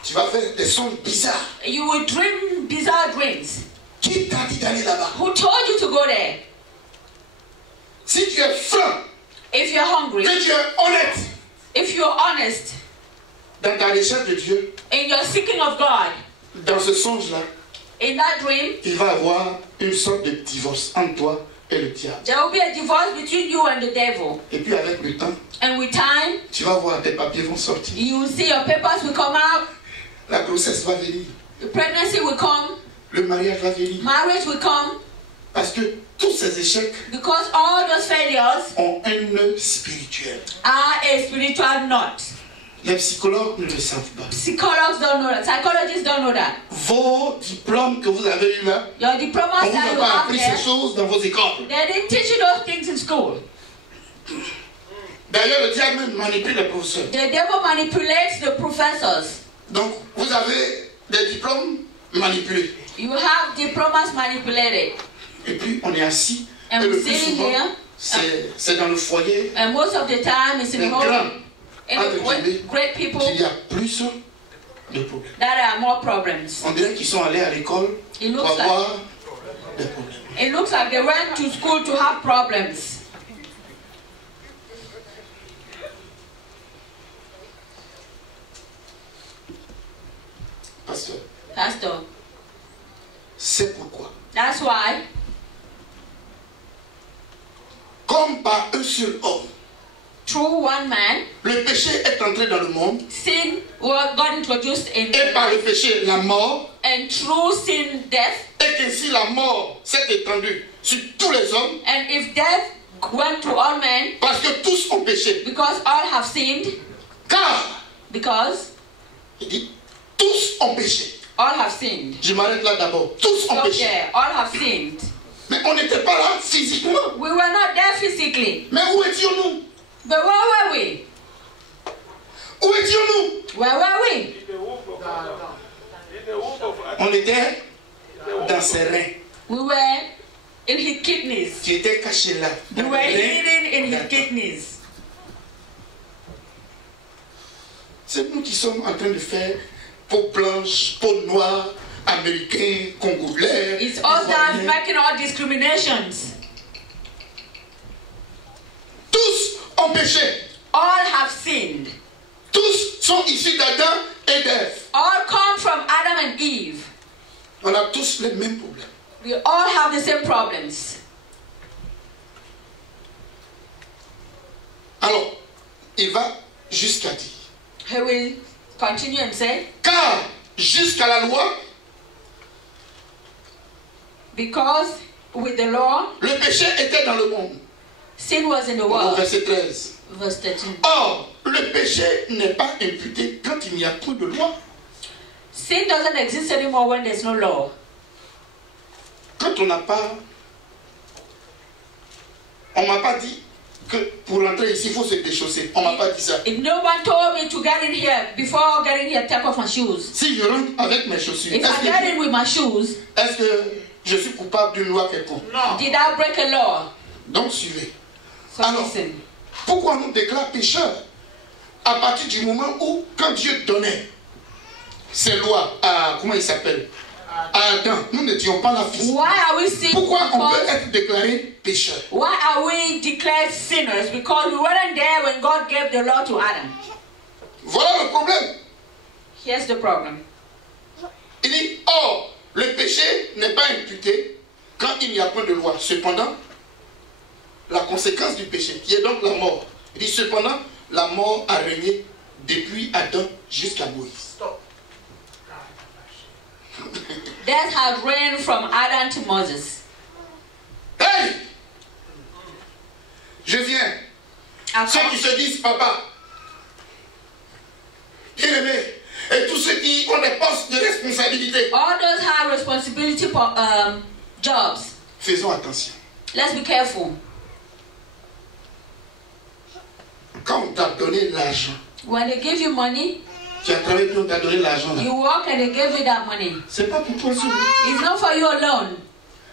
Tu vas faire des songes bizarres. You will dream bizarre dreams. Qui t'a dit d'aller là-bas? Who told you to go there? Si tu es franc, If you're hungry, que tu es honnête if you're honest dans ta recherche de Dieu, in your seeking of God, dans ce songe-là, in that dream, il va y avoir une sorte de divorce entre toi et le diable. there will be a divorce between you and the devil. Et puis avec le temps, And with time, tu vas voir tes papiers vont sortir. you will see your papers will come out, La grossesse va venir. the pregnancy will come, Le mariage va venir. marriage will come, Parce que tous ces échecs because all those failures ont un nœud spirituel. are a spiritual knot. Les psychologues ne le savent pas. Psychologists don't know that. Psychologists don't know that. Vos diplômes que vous avez eus là, Your diplomas on ne vous that a you pas have appris there, ces choses dans vos écoles. they didn't teach you those things in school. D'ailleurs, le diable même manipule les professeurs. The devil manipulates the professors. Donc, vous avez des diplômes manipulés. You have diplomas manipulated. Et puis, on est assis. And Et le we're plus sitting souvent, here. c'est dans le foyer And most of the time it's in Les home. grands, And with great people qu'il y a plus de problèmes. that are more problems. On dirait qu'ils sont allés à l'école It pour looks avoir des problèmes. It looks like they went to school to have problems. Pasteur, Pastor, c'est pourquoi, that's why, comme par un seul homme, through one man, le péché est entré dans le monde. sin got introduced in Et par le péché, la mort. and through sin, death. Et qu'ainsi la mort s'est étendue sur tous les hommes. And if death went to all men, Parce que tous ont péché. because all have sinned, Car, because il dit, tous ont péché. all have sinned. Je m'arrête là d'abord. Tous ont Stop péché. there. All have sinned. Mais on n'était pas là physiquement. We were not there physically. Mais où étions-nous? But where were we? Où étions-nous? Where were we? On était dans ses reins. We were in his kidneys. Tu étais caché là. We Dans were les reins hidden in his d'Adam. kidneys. C'est nous qui sommes en train de faire peau blanche, peau noire, américain, congolais. It's us that ivoirien. making all discriminations. Tous ont péché. All have sinned. Tous sont issus d'Adam et d'Ève. All come from Adam and Eve. On a tous les mêmes problèmes. We all have the same problems. Alors, il va jusqu'à dire. He will continue and say, Car jusqu'à la loi, because with the law, le péché était dans le monde. sin was in the Au world. verset 13. Verse 13. Or, le péché n'est pas imputé quand il n'y a plus de loi. Sin doesn't exist anymore when there's no law. Quand on n'a pas... On ne m'a pas dit que pour entrer ici, il faut se déchausser. On ne m'a pas dit ça. If no one told me to get in here, before getting here, take off my shoes. Si je rentre avec mes chaussures, If I get in with my shoes, est-ce que je suis coupable d'une loi quelconque? Non. did I break a law? Donc suivez. So Alors, listen. pourquoi on nous déclare pécheurs? À partir du moment où, quand Dieu donnait ses lois à, comment il s'appelle? À Adam, nous n'étions pas là physiquement. Why are we sinners? Pourquoi on peut Because, être déclaré pécheur? why are we declared sinners? Because we weren't there when God gave the law to Adam. Voilà le problème. Here's the problem. Il dit, or, le péché n'est pas imputé quand il n'y a point de loi. Cependant, la conséquence du péché, qui est donc la mort. Il dit, cependant, la mort a régné depuis Adam jusqu'à Moïse. Stop. Death had reigned from Adam to Moses. Hey! Je viens. I Ceux come. qui se disent papa, bien-aimé, et tous ceux qui ont des postes de responsabilité, All those have responsibility for jobs. faisons attention. Let's be careful. Quand on t'a donné l'argent, When they give you money, tu as travaillé puis on t'a donné l'argent là. you work and they give you that money. C'est pas pour toi seul. It's not for you alone.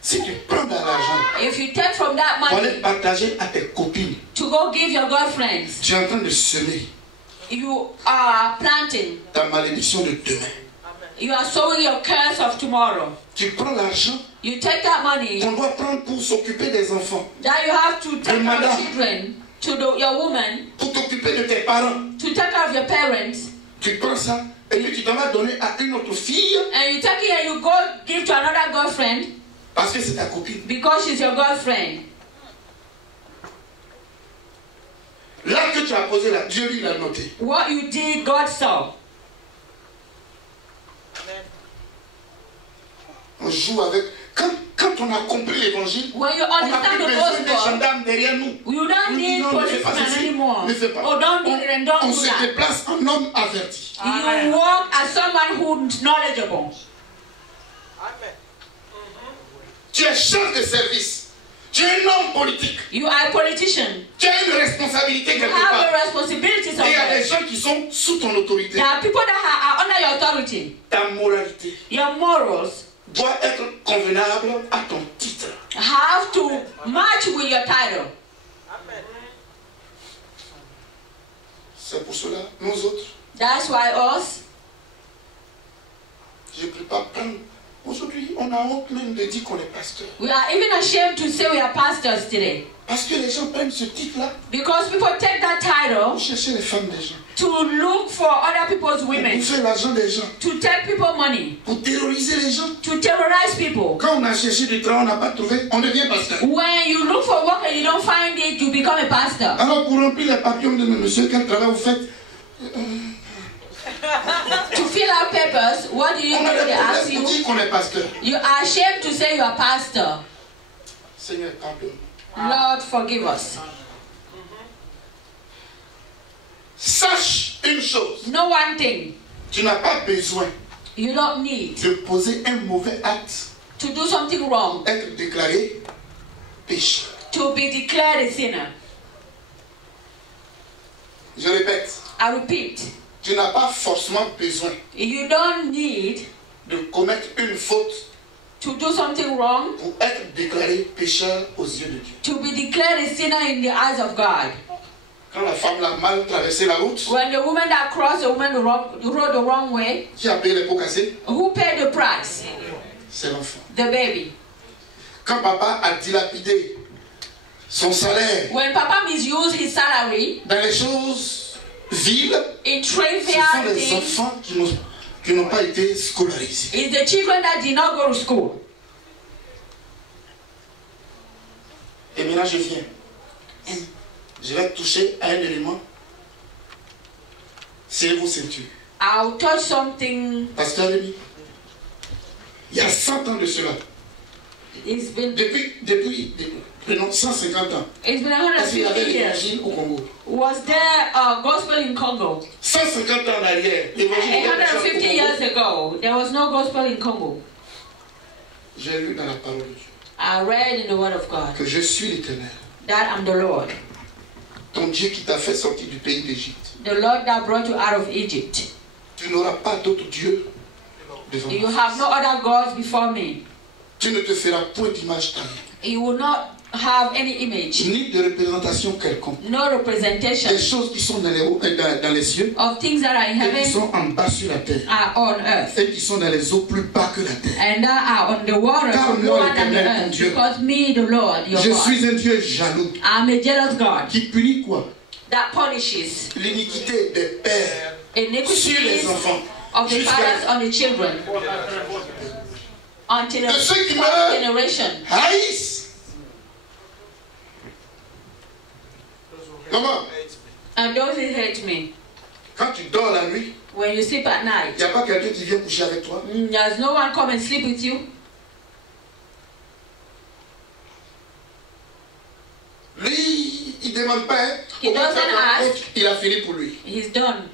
Si tu prends de l'argent If you take from that pour aller money partager à tes copines, to go give your girlfriends, tu es en train de semer you are planting. ta malédiction de demain. You are sowing your curse of tomorrow. Tu prends l'argent You take that money qu'on doit prendre pour s'occuper des enfants, that you have to take care of madame. children, to your woman, pour t'occuper de tes parents. to take care of your parents, Tu prends ça et puis tu t'en vas donner à une autre fille and you take it and you go give to another girlfriend parce que c'est ta copine. because she's your girlfriend. Là que tu as posé là, Dieu lui l'a noté. What you did, God saw. On joue avec. Quand on a compris l'évangile, When you on n'a understand plus the besoin des gospel, gendarmes derrière nous. you don't On dit need non, ne fais pas policemen ceci, anymore. ne fais pas. Oh, don't do it and don't On do se that. déplace en homme averti. You walk as someone who's knowledgeable. Tu es chef de service. Tu es un homme politique. You are a politician. Tu as une responsabilité You quelque have part. the responsibilities Et il y a des of gens qui sont sous ton autorité. There are people that are under your authority. Ta moralité Your morals doit être convenable à ton titre. have to match with your title. C'est pour cela, nous autres, That's why us, je ne peux pas prendre Aujourd'hui, on a honte même de dire qu'on est pasteur. We are even ashamed to say we are pastors today. Parce que les gens prennent ce titre-là Because people take that pour title chercher les femmes des gens, to look for other people's pour women, bouffer l'argent des gens, to take people money, pour terroriser les gens. to terrorize people. Quand on a cherché du travail, on n'a pas trouvé, on devient pasteur. When you look for work and you don't find it, you become a pastor. Alors pour remplir les papiers, on me dit, mais monsieur, quel travail vous faites? To fill out papers, what do you On a do? des They ask problèmes pour you. dire qu'on est pasteur. You are ashamed to say you are pastor. Seigneur, pardonne. Lord, forgive us. Sache une chose, Know one thing. tu n'as pas besoin You don't need de poser un mauvais acte, to do something wrong être déclaré péché. to be declared a sinner. Je répète, I repeat, tu n'as pas forcément besoin you don't need de commettre une faute to do something wrong pour être déclaré pécheur aux yeux de Dieu. to be declared a sinner in the eyes of God. Quand la femme l'a mal traversé la route, When the woman that crossed the woman the road the wrong way, qui a payé les pots cassés? who paid the price? C'est l'enfant. The baby. Quand papa a dilapidé son salaire When Papa misused his salary dans les choses viles, in ce sont trivial les things, enfants qui n'ont pas été scolarisés. it's the children that did not go to school. Et maintenant je viens. Je vais toucher à un élément. C'est vos ceintures. I'll touch something. Pasteur Rémi, il y a 100 ans de cela. It's been Prenons 150 ans. It's been Est-ce qu'il y avait 150 years. l'évangile au Congo? Was there a gospel in Congo? 150 ans en arrière, l'évangile était déjà 150 au Congo. years ago, there was no gospel in Congo. J'ai lu dans la parole de Dieu I read in the Word of God que je suis l'Éternel, that I'm the Lord, ton Dieu qui t'a fait sortir du pays d'Égypte. the Lord that brought you out of Egypt. Tu n'auras pas d'autre Dieu devant You moi. have no other gods before me. Tu ne te feras point d'image taillée, You will not have any image, ni de représentation quelconque. no representation Des choses qui sont dans les cieux of things that are in et qui heaven sont en bas sur la terre are on earth, et qui sont dans les eaux plus bas que la terre. and that are on the water Car moi, lower than the l'Éternel, ton earth. Dieu, Because me, the Lord, your Je God, suis un Dieu jaloux I'm a jealous God qui punit quoi? that punishes L'iniquité des pères sur les iniquities enfants of the fathers on the children until the de ceux qui fourth meurent generation. haïssent. Comment? And those who hate me, Quand tu dors la nuit, when you sleep at il night, n'y a pas quelqu'un qui vient coucher avec toi. there's no one come and sleep with you. Lui, il ne demande pas. Hein, He comment doesn't faire ton ask. compte, il a fini pour lui. He's done.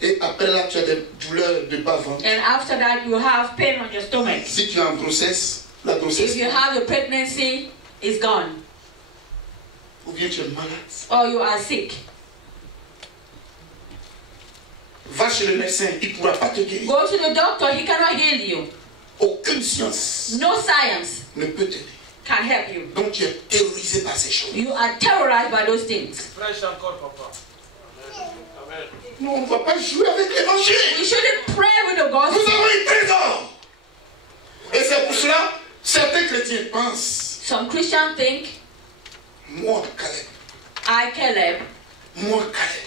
Et après là, tu as des douleurs de bas-ventre. And after that, you have pain on your stomach. Si tu es en grossesse, la grossesse, If you have the pregnancy, it's gone. ou bien tu es malade, Or you are sick. va chez le médecin, il ne pourra pas te guérir. Go to the doctor, he cannot heal you. Aucune science No science ne peut t'aider. can help you. Donc tu es terrorisé par ces choses. You are terrorized by those things. Prêche encore, papa. Amen. Nous, on ne va pas jouer avec l'évangile. We shouldn't pray with the Nous gospel. avons un trésor. Et c'est pour cela, certains chrétiens pensent, Some Christians think, moi, Caleb,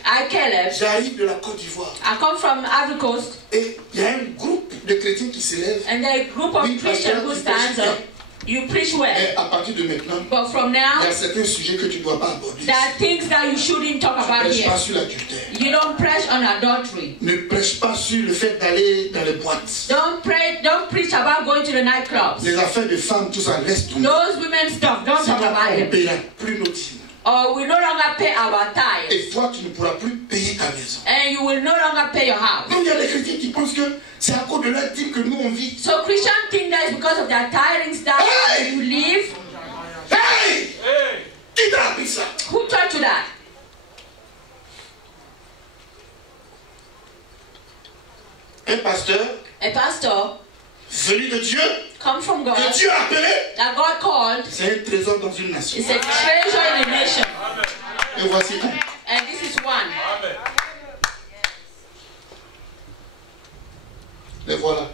I Caleb, j'arrive de la Côte d'Ivoire. I come from Ivory Coast, Et il y a un groupe de chrétiens qui s'élève. and there are a group of Oui, Christians who pasteur, stands up. You preach well, Et à partir de maintenant, but from il y now, a certains sujets que tu ne dois pas aborder. there are things that you shouldn't talk Ne about prêche here. pas sur l'adultère. You don't preach on adultery. Ne prêche pas sur le fait d'aller dans les boîtes. Don't preach about going to the nightclubs. Les affaires de femmes, tout ça, laisse tomber. Those women's stuff, don't talk Sinon, about on ne it. paiera plus nos dîmes. Or we no longer pay our tithes, Et toi, tu ne pourras plus payer ta maison. and you will no longer pay your house. Donc il y a des chrétiens qui pensent que c'est à cause de leur dîme que nous on vit. So Christians think that it's because of their tithing that Hey! you live. Hey! Hey! Qui t'a appris ça? Who taught you that? Un pasteur A pastor venu de Dieu, come from God, que Dieu a appelé, that God called, c'est un trésor dans une nation. is a treasure in a nation. Amen. Et voici un. And this is one. Amen. Les voilà.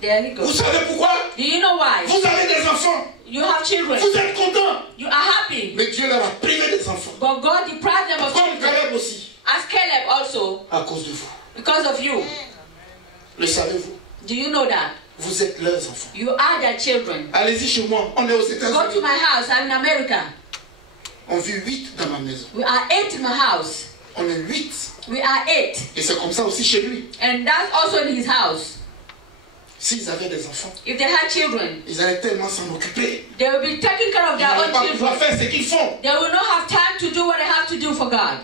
There he Vous goes. savez pourquoi? Do you know why? Vous avez des enfants. You have children. Vous êtes contents. You are happy. Mais Dieu leur a privé des enfants. But God deprived them of Comme children. Caleb aussi. As Caleb also, À cause de vous. because of you. Le savez-vous? Do you know that? Vous êtes leurs enfants. You are their children. Allez-y chez moi. On est aux Go to États-Unis. my house. I'm in America. On vit 8 dans ma maison. We are 8 in my house. On est 8. We are 8. Et c'est comme ça aussi chez lui. And that's also in his house. S'ils avaient des enfants, If they had children, ils allaient tellement s'en occuper. they will be taking care of Ils their n'allaient own pas pouvoir children. faire ce qu'ils font. They will not have time to do what they have to do for God.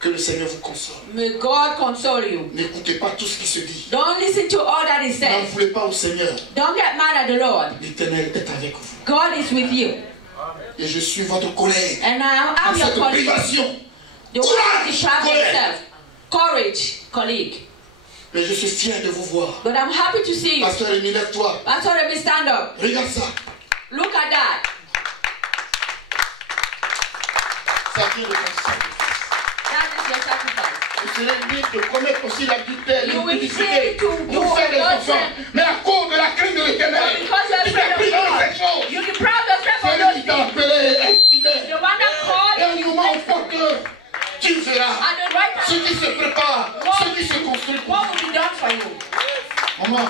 Que le Seigneur vous console. May God console you. N'écoutez pas tout ce qui se dit. Don't listen to all that is N'en said. voulez pas au Seigneur. Don't get mad at the Lord. L'Éternel est avec vous. God is with you. Et je suis votre collègue. And Dans I'm your cette colleague. privation. The one Courage, who deprived collègue. himself. Courage, colleague. Mais je suis fier de vous voir. But I'm happy to see you. Pasteur Rémi, lève-toi. Pastor, let me stand up. Regarde ça. Look at that. Ça vient de ton sacrifice. That is your sacrifice. Vous serez libre de commettre aussi l'adultère, You will l'impudicité, free to de do faire des adultery. enfants. Mais à cause de la crainte de l'Éternel, Because you tu t'es are pris afraid dans of ces choses. God. You deprive yourself C'est of lui those qui t'a things. appelé, est fidèle. The one that Et called au you moment opportun, tu verras at the right ce time. qui se prépare, ce qui se construit. What will be done for you? Maman,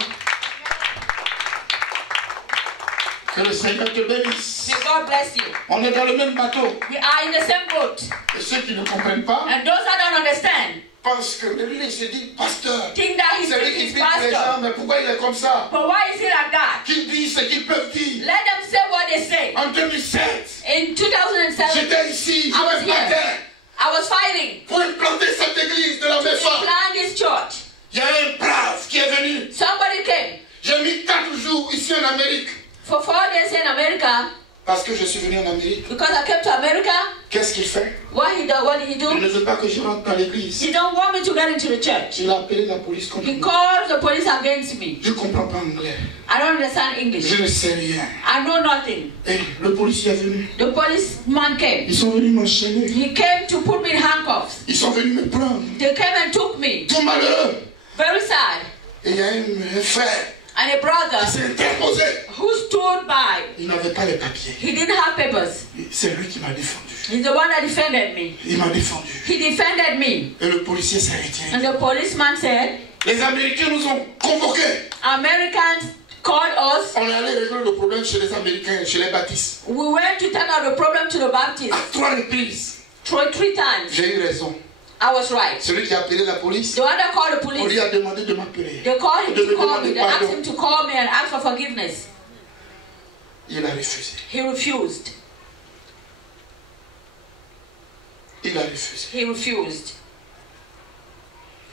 que le Seigneur te bénisse. May God bless you. On est dans le même bateau. We are in the same boat. Et ceux qui ne comprennent pas And those that don't understand pensent que lui, il se dit pasteur. think that he's C'est lui qui his dit les gens, pastor. mais pourquoi il est comme ça? But why is he like that? Qu'ils disent ce qu'ils peuvent dire. Let them say what they say. En 2007, In 2007, j'étais ici, I je was me battais here. I was fighting pour implanter cette église de la to Méfa. plant this church. Il y a un brave qui est venu. Somebody came J'ai mis 4 jours ici en Amérique. for 4 days in America Parce que je suis venu en Amérique. because I came to America. Qu'est-ce qu'il fait? What did he Il do? ne veut pas que je rentre dans l'église. He don't want me to get into the church. Il a appelé la police contre He moi. calls the police against me. Je ne comprends pas anglais. I don't understand English. Je ne sais rien. I know nothing. Et le policier est venu. The policeman came. Ils sont venus m'enchaîner. He came to put me in handcuffs. Ils sont venus me prendre. They came and took me. Tout malheureux. Very sad. Et il y a un frère And a brother qui s'est interposé. who stood by. Il n'avait pas les papiers. He didn't have papers. C'est lui qui m'a défendu. He's the one that defended me. Il m'a défendu. He defended me. Et le policier s'est retiré. And the policeman said, Les Américains nous ont convoqués. Americans called us. On est allé régler le problème chez les Américains, chez les baptistes. We went to take out the problem to the Baptists. À 3 reprises, Three times. j'ai eu raison. I was right. Celui qui a appelé la police, The one that called the on lui police, a demandé de m'appeler. they called him De me to call me. demander They asked pardon. him to call me and ask for forgiveness. Il a refusé. He refused. Il a refusé. He refused.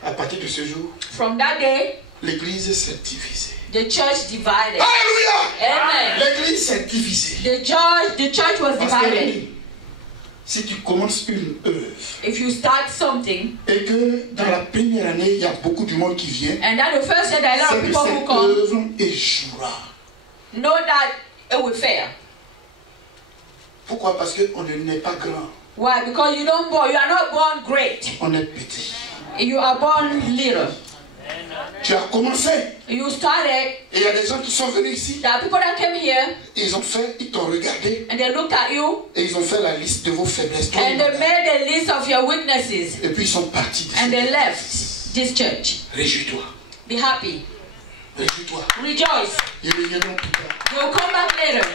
À partir de ce jour, From that day, l'église s'est divisée. the church divided. Alléluia! Amen. L'église s'est divisée. The church was Parce que divided. si tu commences une œuvre If you start something, et que dans la première année, il y a beaucoup de monde qui vient, and then the first day there are a lot c'est of que people who cette come, œuvre échouera. know that it will fail. Pourquoi? Parce qu'on ne naît pas grand, Why? Because you are not born great. on est petit. You are born little. Tu as commencé. You started. Et il y a des gens qui sont venus ici. There are people that came here Ils t'ont regardé and they looked at you et ils ont fait la liste de vos faiblesses. Toi, and they madame. made a list of your weaknesses Et puis ils sont partis. and they left this church. Réjouis-toi. Be happy. Réjouis-toi. Rejoice. Ils reviendront plus tard. They will come back later.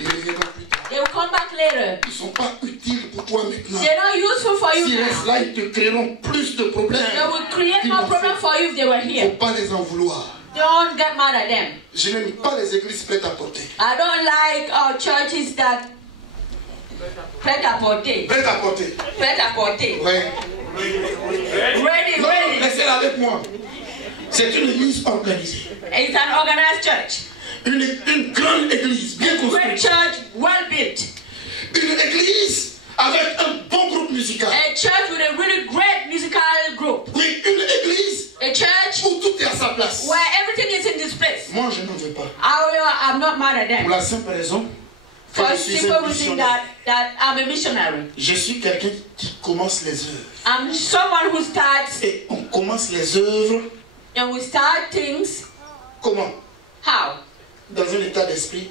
Ils reviendront plus tard. They will come back later. Ils ne sont pas utiles pour toi maintenant. They're not useful for you S'ils restent now. là, ils te créeront plus de problèmes. They will create Il more n'en problem for you if they were faut here. pas les en vouloir. Don't get mad at them. Je n'aime pas les églises prêtes à porter. I don't like churches that prêt à porter. Prêtes à porter. Prêt à porter. Ouais. Ready, Non, ready. laissez-la avec moi. C'est une église organisée. It's an organized church. Une grande église, bien Great construite. church, well built. Une église avec un bon groupe musical. A church with a really great musical group. Oui, une église A church où tout est à sa place. where everything is in this place. Moi, je n'en veux pas. I'm not mad at Pour them. la simple raison que For je a suis simple un reason missionnaire. that I'm a missionary. Je suis quelqu'un qui commence les œuvres. I'm someone who starts Et on commence les œuvres And we start things. Comment? How? Dans un état d'esprit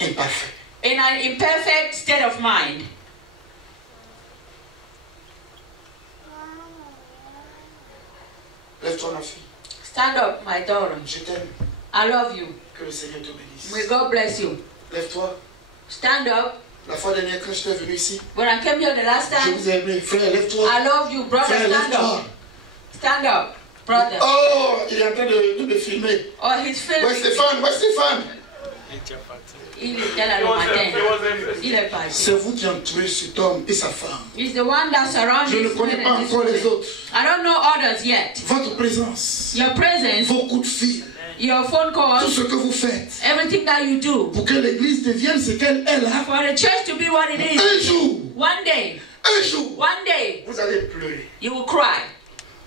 imparfait. In an imperfect state of mind. Lève-toi, ma fille. Stand up, my daughter. Je t'aime. I love you. Que le Seigneur te bénisse. May God bless you. Lève-toi. Stand up. La fois dernière, quand j'étais venu ici, When I came here the last je time, vous ai aimé. Frère, lève-toi. I love you, brother. Frère, Stand lève-toi. up. Stand up, brother. Oh, il est en train de me filmer. Oh, he's Ouais, filming. Stéphane, ouais, Stéphane. Il était là le matin. Il est parti. C'est vous qui entourez cet homme et sa femme. He's the one that surrounds Je ne this connais man pas and this encore les woman. autres. I don't know others yet. Votre présence, Your presence, vos coups de fil, your phone tout calls, ce que vous faites everything that you do, pour que l'église devienne ce qu'elle est là. for the church to be what it is. Un jour, One day, vous allez pleurer. you will cry.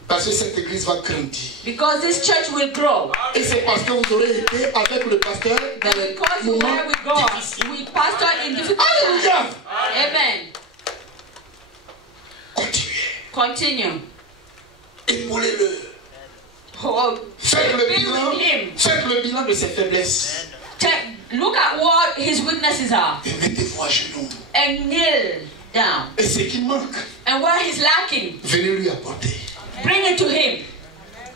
Parce que cette église va grandir. Because this church will grow. Et c'est parce que vous aurez été avec le pasteur dans And les because moments where we go, difficiles. we pastor in difficult times. Alléluia. Amen. Continuez. Continue. Épaulez-le. Oh, Faites be with him. Faites le bilan de ses faiblesses. Look at what his weaknesses are Et mettez-vous à genoux. and kneel down. Et ce qui manque, And where he's lacking, venez lui apporter. bring it to him.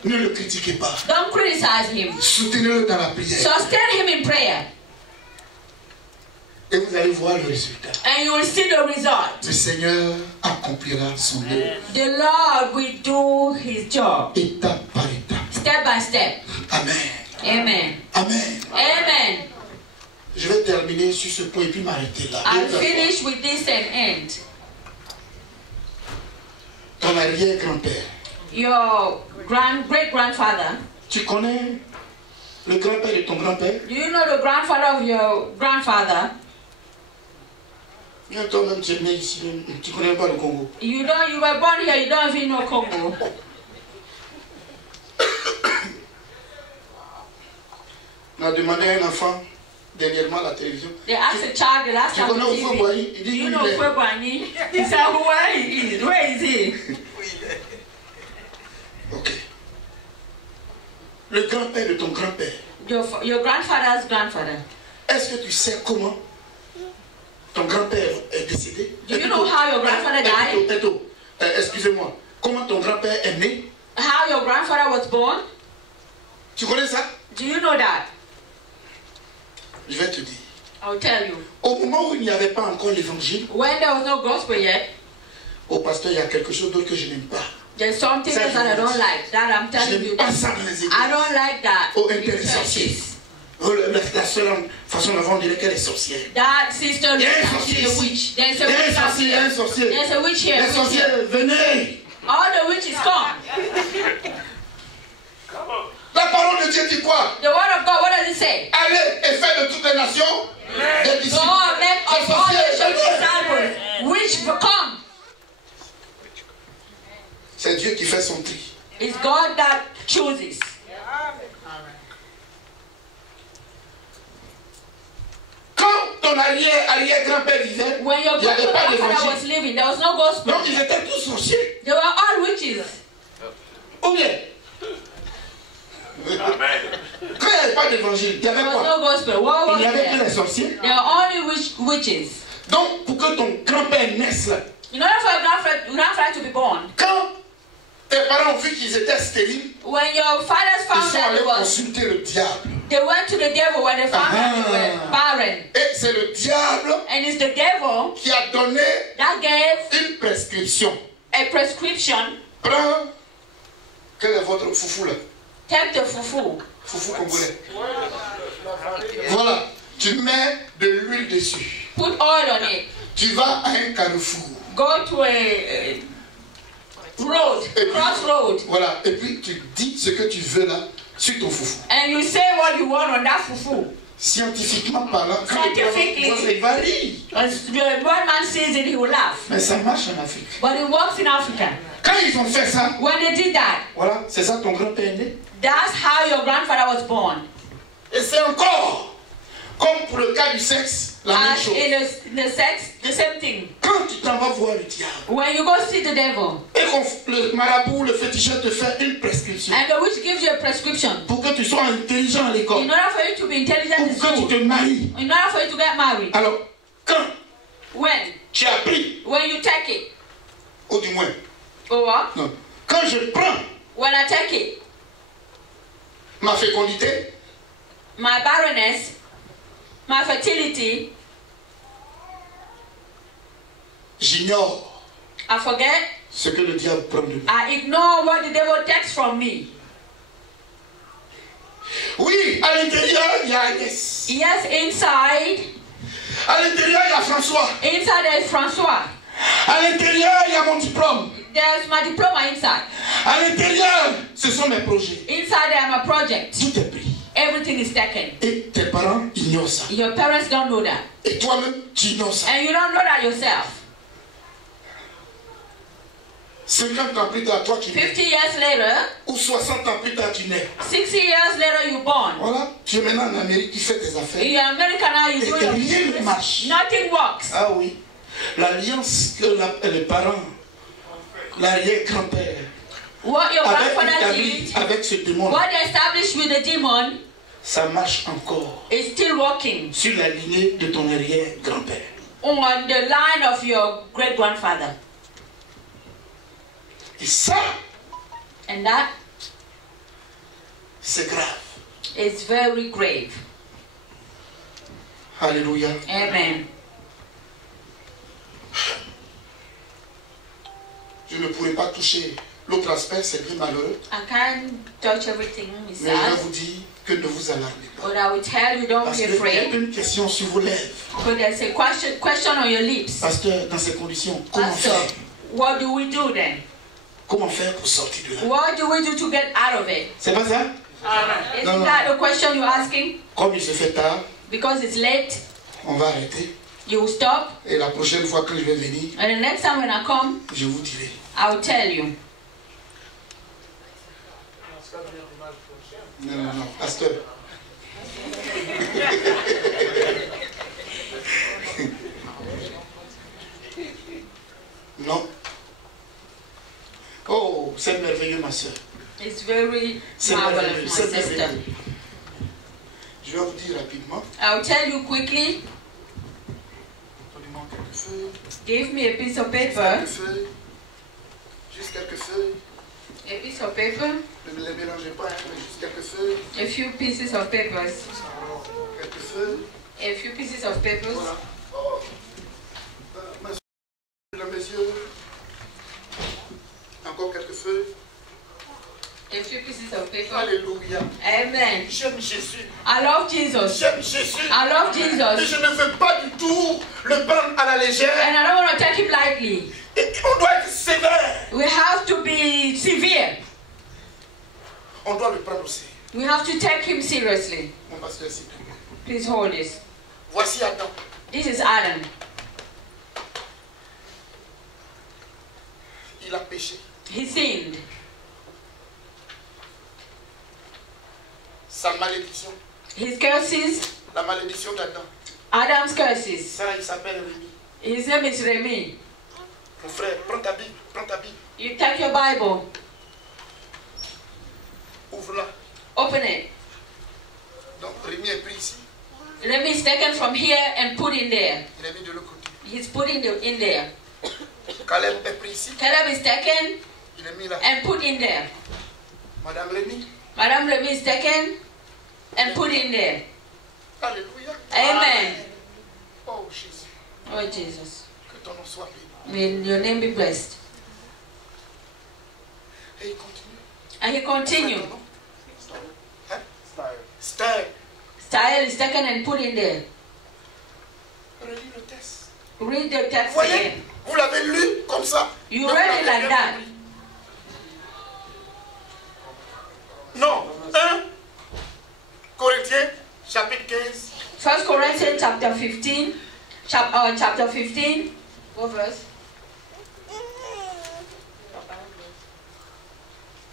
Ne le critiquez pas. Don't criticize him. Soutenez-le dans la prière. Sustain him in prayer. Et vous allez voir le résultat. And you will see the result. Le Seigneur accomplira son œuvre. The Lord will do his job Étape par étape. step by step. Amen. Amen. Amen. Amen. Je vais terminer sur ce point et puis m'arrêter là. I'll finish with this and end. Ton arrière-grand-père. Your great-grandfather, Tu connais le grand-père de ton grand-père? do you know the grandfather of your grandfather? Toi-même, tu es né ici, tu ne connais pas le Congo. You were born here, you don't even know Congo. On a demandé à un enfant, dernièrement à la télévision, They asked a child the last tu time on connais Oufou TV, Boigny? Il do dit you où know il est. Febwani? He said, where he is? Where is he? Ok. Le grand-père de ton grand-père. Your grandfather's grandfather. Est-ce que tu sais comment ton grand-père est décédé? Do you know how your grandfather died? Excusez-moi. Comment ton grand-père est né? How your grandfather was born? Tu connais ça? Do you know that? Je vais te dire. I'll tell you. Au moment où il n'y avait pas encore l'évangile, When there was no gospel yet, au pasteur, il y a quelque chose d'autre que je n'aime pas. there's something Ça, else that I don't like. That I'm Je telling n'aime you. pas ça dans les églises. I don't like that. Oh, in elle est sorcière. churches. Oh, la seule façon d'avant, on dirait qu'elle est sorcière. That sister Il y a un looks like sorcier she's a ici. witch. There's Il y a a un witch out sorcier, il y a un here. sorcier. There's a witch here. Les a witch sorciers, here. venez. All the witches come. La parole de Dieu dit quoi? The word of God, what does it say? Allez et faites de toutes les nations des Go disciples. and make Les of all sorciers, nations venez. disciples. Which come? C'est Dieu qui fait son tri. It's God that chooses. Quand ton arrière-grand-père vivait, When your il n'y avait pas grandfather was d'évangile. living, there was no gospel. Donc ils étaient tous sorciers. They were all witches. Ou bien, quand il n'y avait pas d'évangile, il y avait There was quoi? no gospel. What Il was n'y avait que there? les sorciers. There were only witches. Donc, pour que ton grand-père naisse là, In order for your grandfather to be born, quand tes parents ont vu qu'ils étaient stériles, when your fathers ils found sont that allés it was, consulter le diable. they went to the devil when they found that they were barren. Et c'est le diable And it's the devil qui a donné that gave une prescription. a prescription. Prends, quel est votre foufou là? Take the fufu. Foufou congolais. Voilà, tu mets de l'huile dessus. Put oil on it. Tu vas à un carrefour. Go to a road, Et puis, crossroad. voilà, et puis tu dis ce que tu veux là sur ton foufou. And you say what you want on that fufu. Scientifiquement parlant, quand Scientifically. il varie. As the one man sees it, he will laugh. Mais ça marche en Afrique. But it works in Africa. Quand ils ont fait ça, When they did that, voilà, c'est ça ton grand-père est né. that's how your grandfather was born. Et c'est encore Comme pour le cas du sexe, la même As chose. in the sex, the same thing. Quand tu t'en vas voir le diable, When you go see the devil, et le marabout, le féticheur te fait une prescription and the witch gives you a prescription, pour que tu sois intelligent à l'école, in order for you to be intelligent in pour que tu school, te maries. in order for you to get married, Alors, quand when tu as pris, you take it, ou du moins, or what? non, quand je prends When I take it, ma fécondité, my barrenness, my fertility, j'ignore I forget, ce que le diable prend de moi. I ignore what the devil takes from me. Oui, à l'intérieur, il y a Agnès. Yes, inside À l'intérieur, il y a François. there is Francois. À l'intérieur, il y a mon diplôme. There's my diploma inside. À l'intérieur, ce sont mes projets. Inside there are my project. Tout est pris. Everything is taken. Et tes parents ignorent ça. Your parents don't know that. Et toi-même, tu ignores ça. And you don't know that yourself. 50 ans plus tard, toi tu 50 nais. years later, Ou 60 ans plus tard, tu nais. 60 years later you born. Voilà, tu es maintenant en Amérique, tu fais tes affaires. You're American now, you Et do rien your ne business. marche. Nothing works. Ah oui. L'alliance que les parents, l'arrière-grand-père, What your avaient grandfather établi did, avec ce démon, what they established with the demon, ça marche encore is still working sur la lignée de ton arrière-grand-père. on the line of your great grandfather. Et ça, And that c'est grave. is very grave. Alléluia. Amen. Je ne pourrais pas toucher l'autre aspect, c'est bien malheureux. I can't touch everything, Miss Mais je Sad, vous dis que ne vous alarmez pas. but I will tell you don't Parce be qu'il y a afraid. une question sur vos lèvres. But there's a question on your lips. Pasteur, dans ces conditions, comment Pastor, faire? what do we do then? Comment faire pour sortir de là? What do we do to get out of it? C'est pas ça? Isn't No, no. that the question you're asking? Comme il se fait tard, Because it's late, on va arrêter. you will stop. Et la prochaine fois que je vais venir, And the next time when I come, je vous dirai. I will tell you. Non, non, non, pasteur. Non. Oh, c'est merveilleux, ma soeur. It's very C'est marvelous, merveilleux, my c'est sister. merveilleux. Je vais vous dire rapidement. I will tell you quickly. Donnez-moi quelques feuilles. Give me a piece of Quelques paper. feuilles. Juste quelques feuilles. A piece of paper. Ne les mélangez pas, hein, mais juste quelques feuilles. A few pieces of papers. Quelques feuilles. A few pieces of papers. Voilà. Oh. Mes yeux. Encore quelques feuilles. A few pieces of paper. Alléluia. Amen. J'aime Jésus. I love Jesus. J'aime Jésus. I love Et Jesus. je ne veux pas du tout le prendre à la légère. And I don't want to take him lightly. Et on doit être sévère. We have to be severe. On doit le prendre aussi. We have to take him seriously. Mon pasteur, s'il te plaît. Please hold this. Voici Adam. This is Adam. Il a péché. He sinned. Sa malédiction. His curses, La malédiction d'Adam. Adam's curses. Ça, il s'appelle Rémi. His name is Remy. Mon frère, prends ta Bible. Prends ta Bible. You take your Bible, Ouvre-la. open it. Donc, Rémi est pris ici. Remy is taken from here and put in there. Il est mis de l'autre côté. He's put in there. Caleb est pris ici. Caleb is taken Il est mis là. and put in there. Madame Rémi. Madame Remy is taken and put in there. Alléluia. Amen. Oh Jésus. Oh Jesus. Que ton nom soit béni. May your name be blessed. Et il continue. And he continued. Ton nom? Hein? Style. Style is taken and put in there. Relis le texte. Read the text Voyez, again. vous l'avez lu comme ça. You Donc, read vous it l'avez like bien that. compris. Non. 1 Corinthiens, chapitre 15. 1 Corinthians chapter 15. Chapter 15. What verse?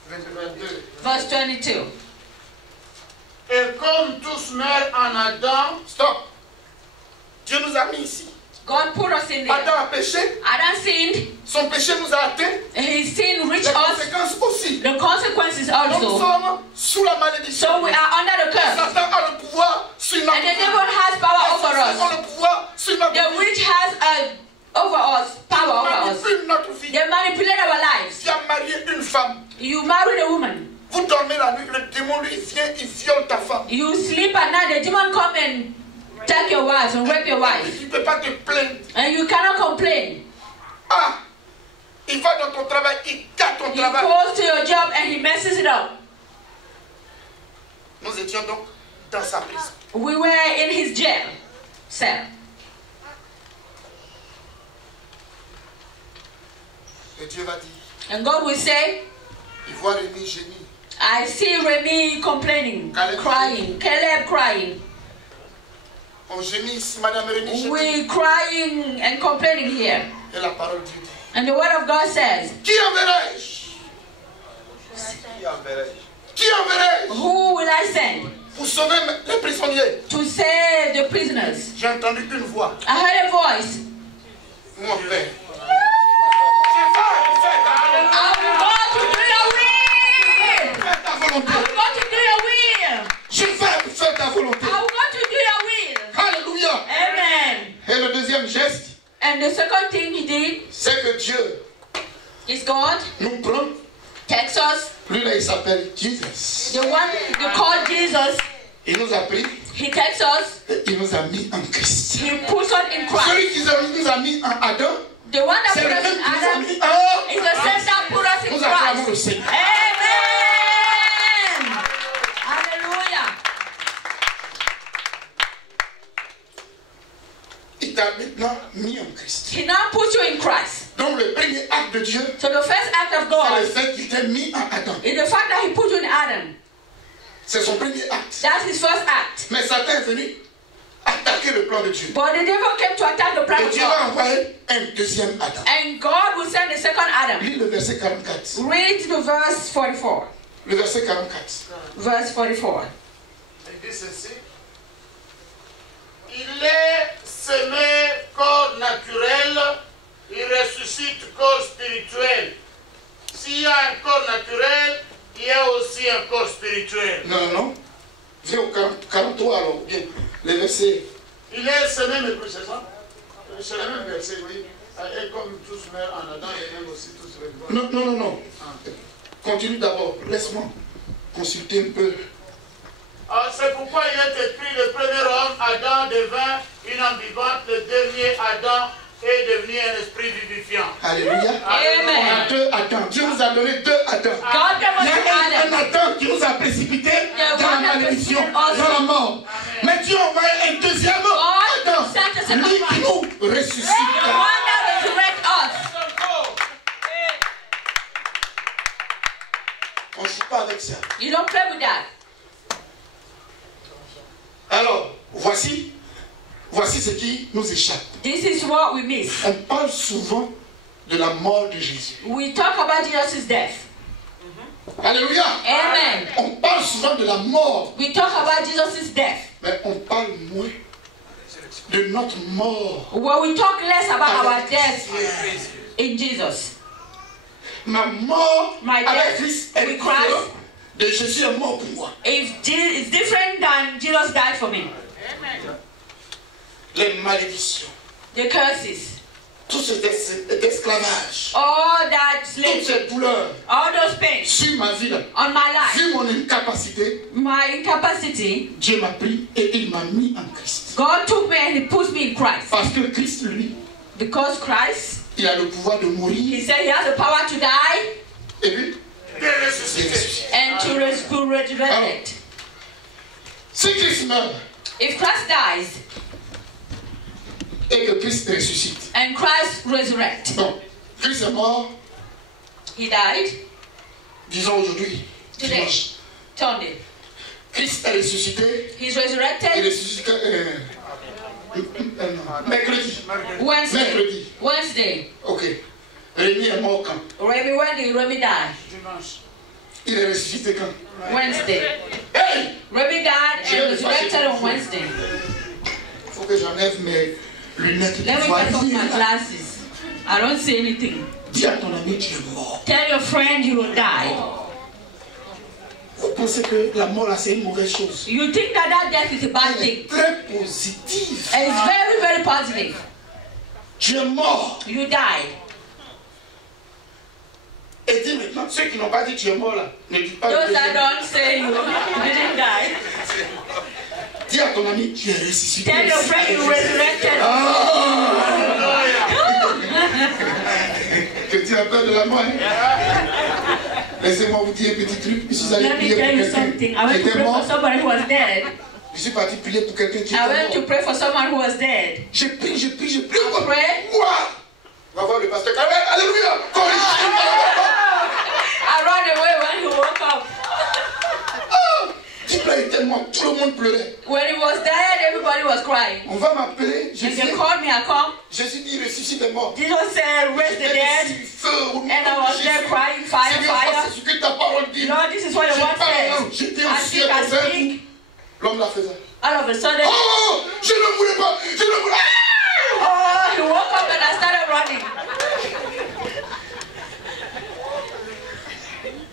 22. Verse 22. Et comme tous meurent en Adam, Stop. Dieu nous a mis ici. God put us in there. Adam a péché. Adam sinned. Son péché nous a atteints. His sin Les reached us. conséquences aussi. The consequences Nous also. sommes sous la malédiction. So we are under the curse. Satan a le pouvoir sur notre And the vie. devil has power Les over sorciers ont us. le pouvoir sur notre The vie. witch has over us, power over us. Manipule notre vie. They manipulate our lives. Tu as marié une femme. You married a woman. Vous dormez la nuit, le démon lui vient, il viole ta femme. You sleep at night. The demon come and take your wife and rape your wife. Tu ne peux pas te plaindre. And you cannot complain. Ah, il va dans ton travail, il gâte ton He travail. goes to your job and he messes it up. Nous étions donc dans sa prison. We were in his jail cell. Et Dieu va dire, And God will say, il voit Rémi gémir. I see Remy complaining, Caleb crying, Caleb crying. On gémit ici, Madame Rémi gémit. We crying and complaining here. Et la parole de Dieu dit, And the word of God says, qui enverrai-je? Qui enverrai-je who will I send pour sauver les prisonniers? to save the prisoners? J'ai entendu une voix. I heard a voice. Mon père. I will go to do your will. Fais ta volonté. I will go to do your will. Je vais faire ta volonté. I will go to do your will. Alléluia. Amen. Et le deuxième geste, And the second thing he did c'est que Dieu is God nous prend. takes us, Lui là, il s'appelle Jesus. the one you call Jesus, Il nous a pris he takes us, et il nous a mis en Christ. he puts us in Christ. Celui qui nous a mis en Adam, The one that c'est put le us même in qui nous a Adam mis en is the same that put us in Nous acclamons le Christ. Seigneur. Amen. Hallelujah. Il t'a maintenant mis en Christ. He now puts you in Christ. Donc le premier acte de Dieu, So the first act of c'est God le fait qu'il t'a mis en Adam. is the fact that he put you in Adam. C'est son premier acte. That's his first act. Mais Satan est venu attaquer le plan de Dieu. But the devil came to attack the plan Et of Dieu va God. envoyer un deuxième Adam. And God will send the second Adam. Lis le verset 44. Read the verse 44. Le verset 44. Verse 44. il dit ceci. Il est semé corps naturel, il ressuscite corps spirituel. S'il y a un corps naturel, il y a aussi un corps spirituel. Non, non, non. Viens au 43 alors. Bien. Le verset. Il est semé, mais plus c'est ça. C'est le même verset, il dit. Et comme tous meurent en Adam, et même aussi tous meurent. Non, non, non, non. Continue d'abord. Laisse-moi consulter un peu. C'est pourquoi il est écrit, le premier homme, Adam, devint une âme vivante, le dernier Adam est devenu un esprit vivifiant. Alléluia. On a Amen. deux Adams. Dieu nous a donné deux Adams. God gave Il y us a Adam. un Adam qui nous a précipités dans la one that malédiction, preceded us. dans la mort. Mais Dieu a envoyé un deuxième Adam. sent a second Lui qui one. nous ressuscite. The one that resurrects us. On ne joue pas avec ça. You don't play with that. Alors, voici ce qui nous échappe. This is what we miss. On parle souvent de la mort de Jésus. We talk about Jesus' death. Alléluia. Amen. On parle souvent de la mort, We talk about Jesus' death. mais on parle moins de notre mort. Well, we talk less about our death in Jesus. Ma mort My avec death Christ est with différente Christ. de Jésus est mort pour moi. It's different than Jesus died for me. Les malédictions, The curses, tout cet esclavage, all that toutes slavery, ces douleurs all those pains sur ma vie, on my life, vu mon incapacité, my incapacity, Dieu m'a pris et il m'a mis en Christ. God took me and He put me in Christ. Parce que Christ, lui, Because Christ, il a le pouvoir de mourir He said He has the power to die et puis De de ressusciter. ressusciter. and to resurrect. Si Christ meurt If Christ dies et que Christ ressuscite, and Christ resurrects, donc Christ est mort, He died disons aujourd'hui, today, dimanche. Sunday. Christ est ressuscité, He's il est resurrected ressuscité mercredi. Wednesday. Wednesday. Ok. Rémi est mort quand? Remy, when did Remy die? Dimanche. Il est ressuscité quand? Wednesday. Hey! Ruby died and resurrected on Wednesday. Il faut que j'enlève mes lunettes de Let me take off my voilier. glasses. I don't see anything. Dis à ton ami, tu es mort. Tell your friend you will die. Vous pensez que la mort là c'est une mauvaise chose? You think that death is a bad Elle thing. est très positive. And it's very, very positive. Tu es mort. You died. Et dis maintenant, ceux qui n'ont pas dit tu es mort là, ne dis pas. Those that don't say you didn't die. Dis à ton ami, tu es ressuscité. Tell your friend you resurrected. Que tu as peur de la mort. Laissez-moi vous dire un petit truc. Je suis allé Let me prier tell you pour quelqu'un something. I qui went to était pray for mort. somebody who was dead. Je suis parti prier pour quelqu'un qui I était went to mort. pray for someone who was dead. Je prie. I pray. Moi, on va voir le pasteur. Alléluia. I ran away when he woke up. Type là était mort. Tout le monde pleurait. When he was dead, everybody was crying. On va m'appeler. And they called me, I come. Jésus dit ressuscite les morts. Jesus said, raise the dead. And I was there crying, fire, fire. C'est ce que ta parole dit. Lord, this is what the word says. J'étais I aussi speak, à I speak. L'homme la faisait. All of a sudden, Oh, je ne voulais pas. Je ne voulais pas. oh, he woke up and I started running.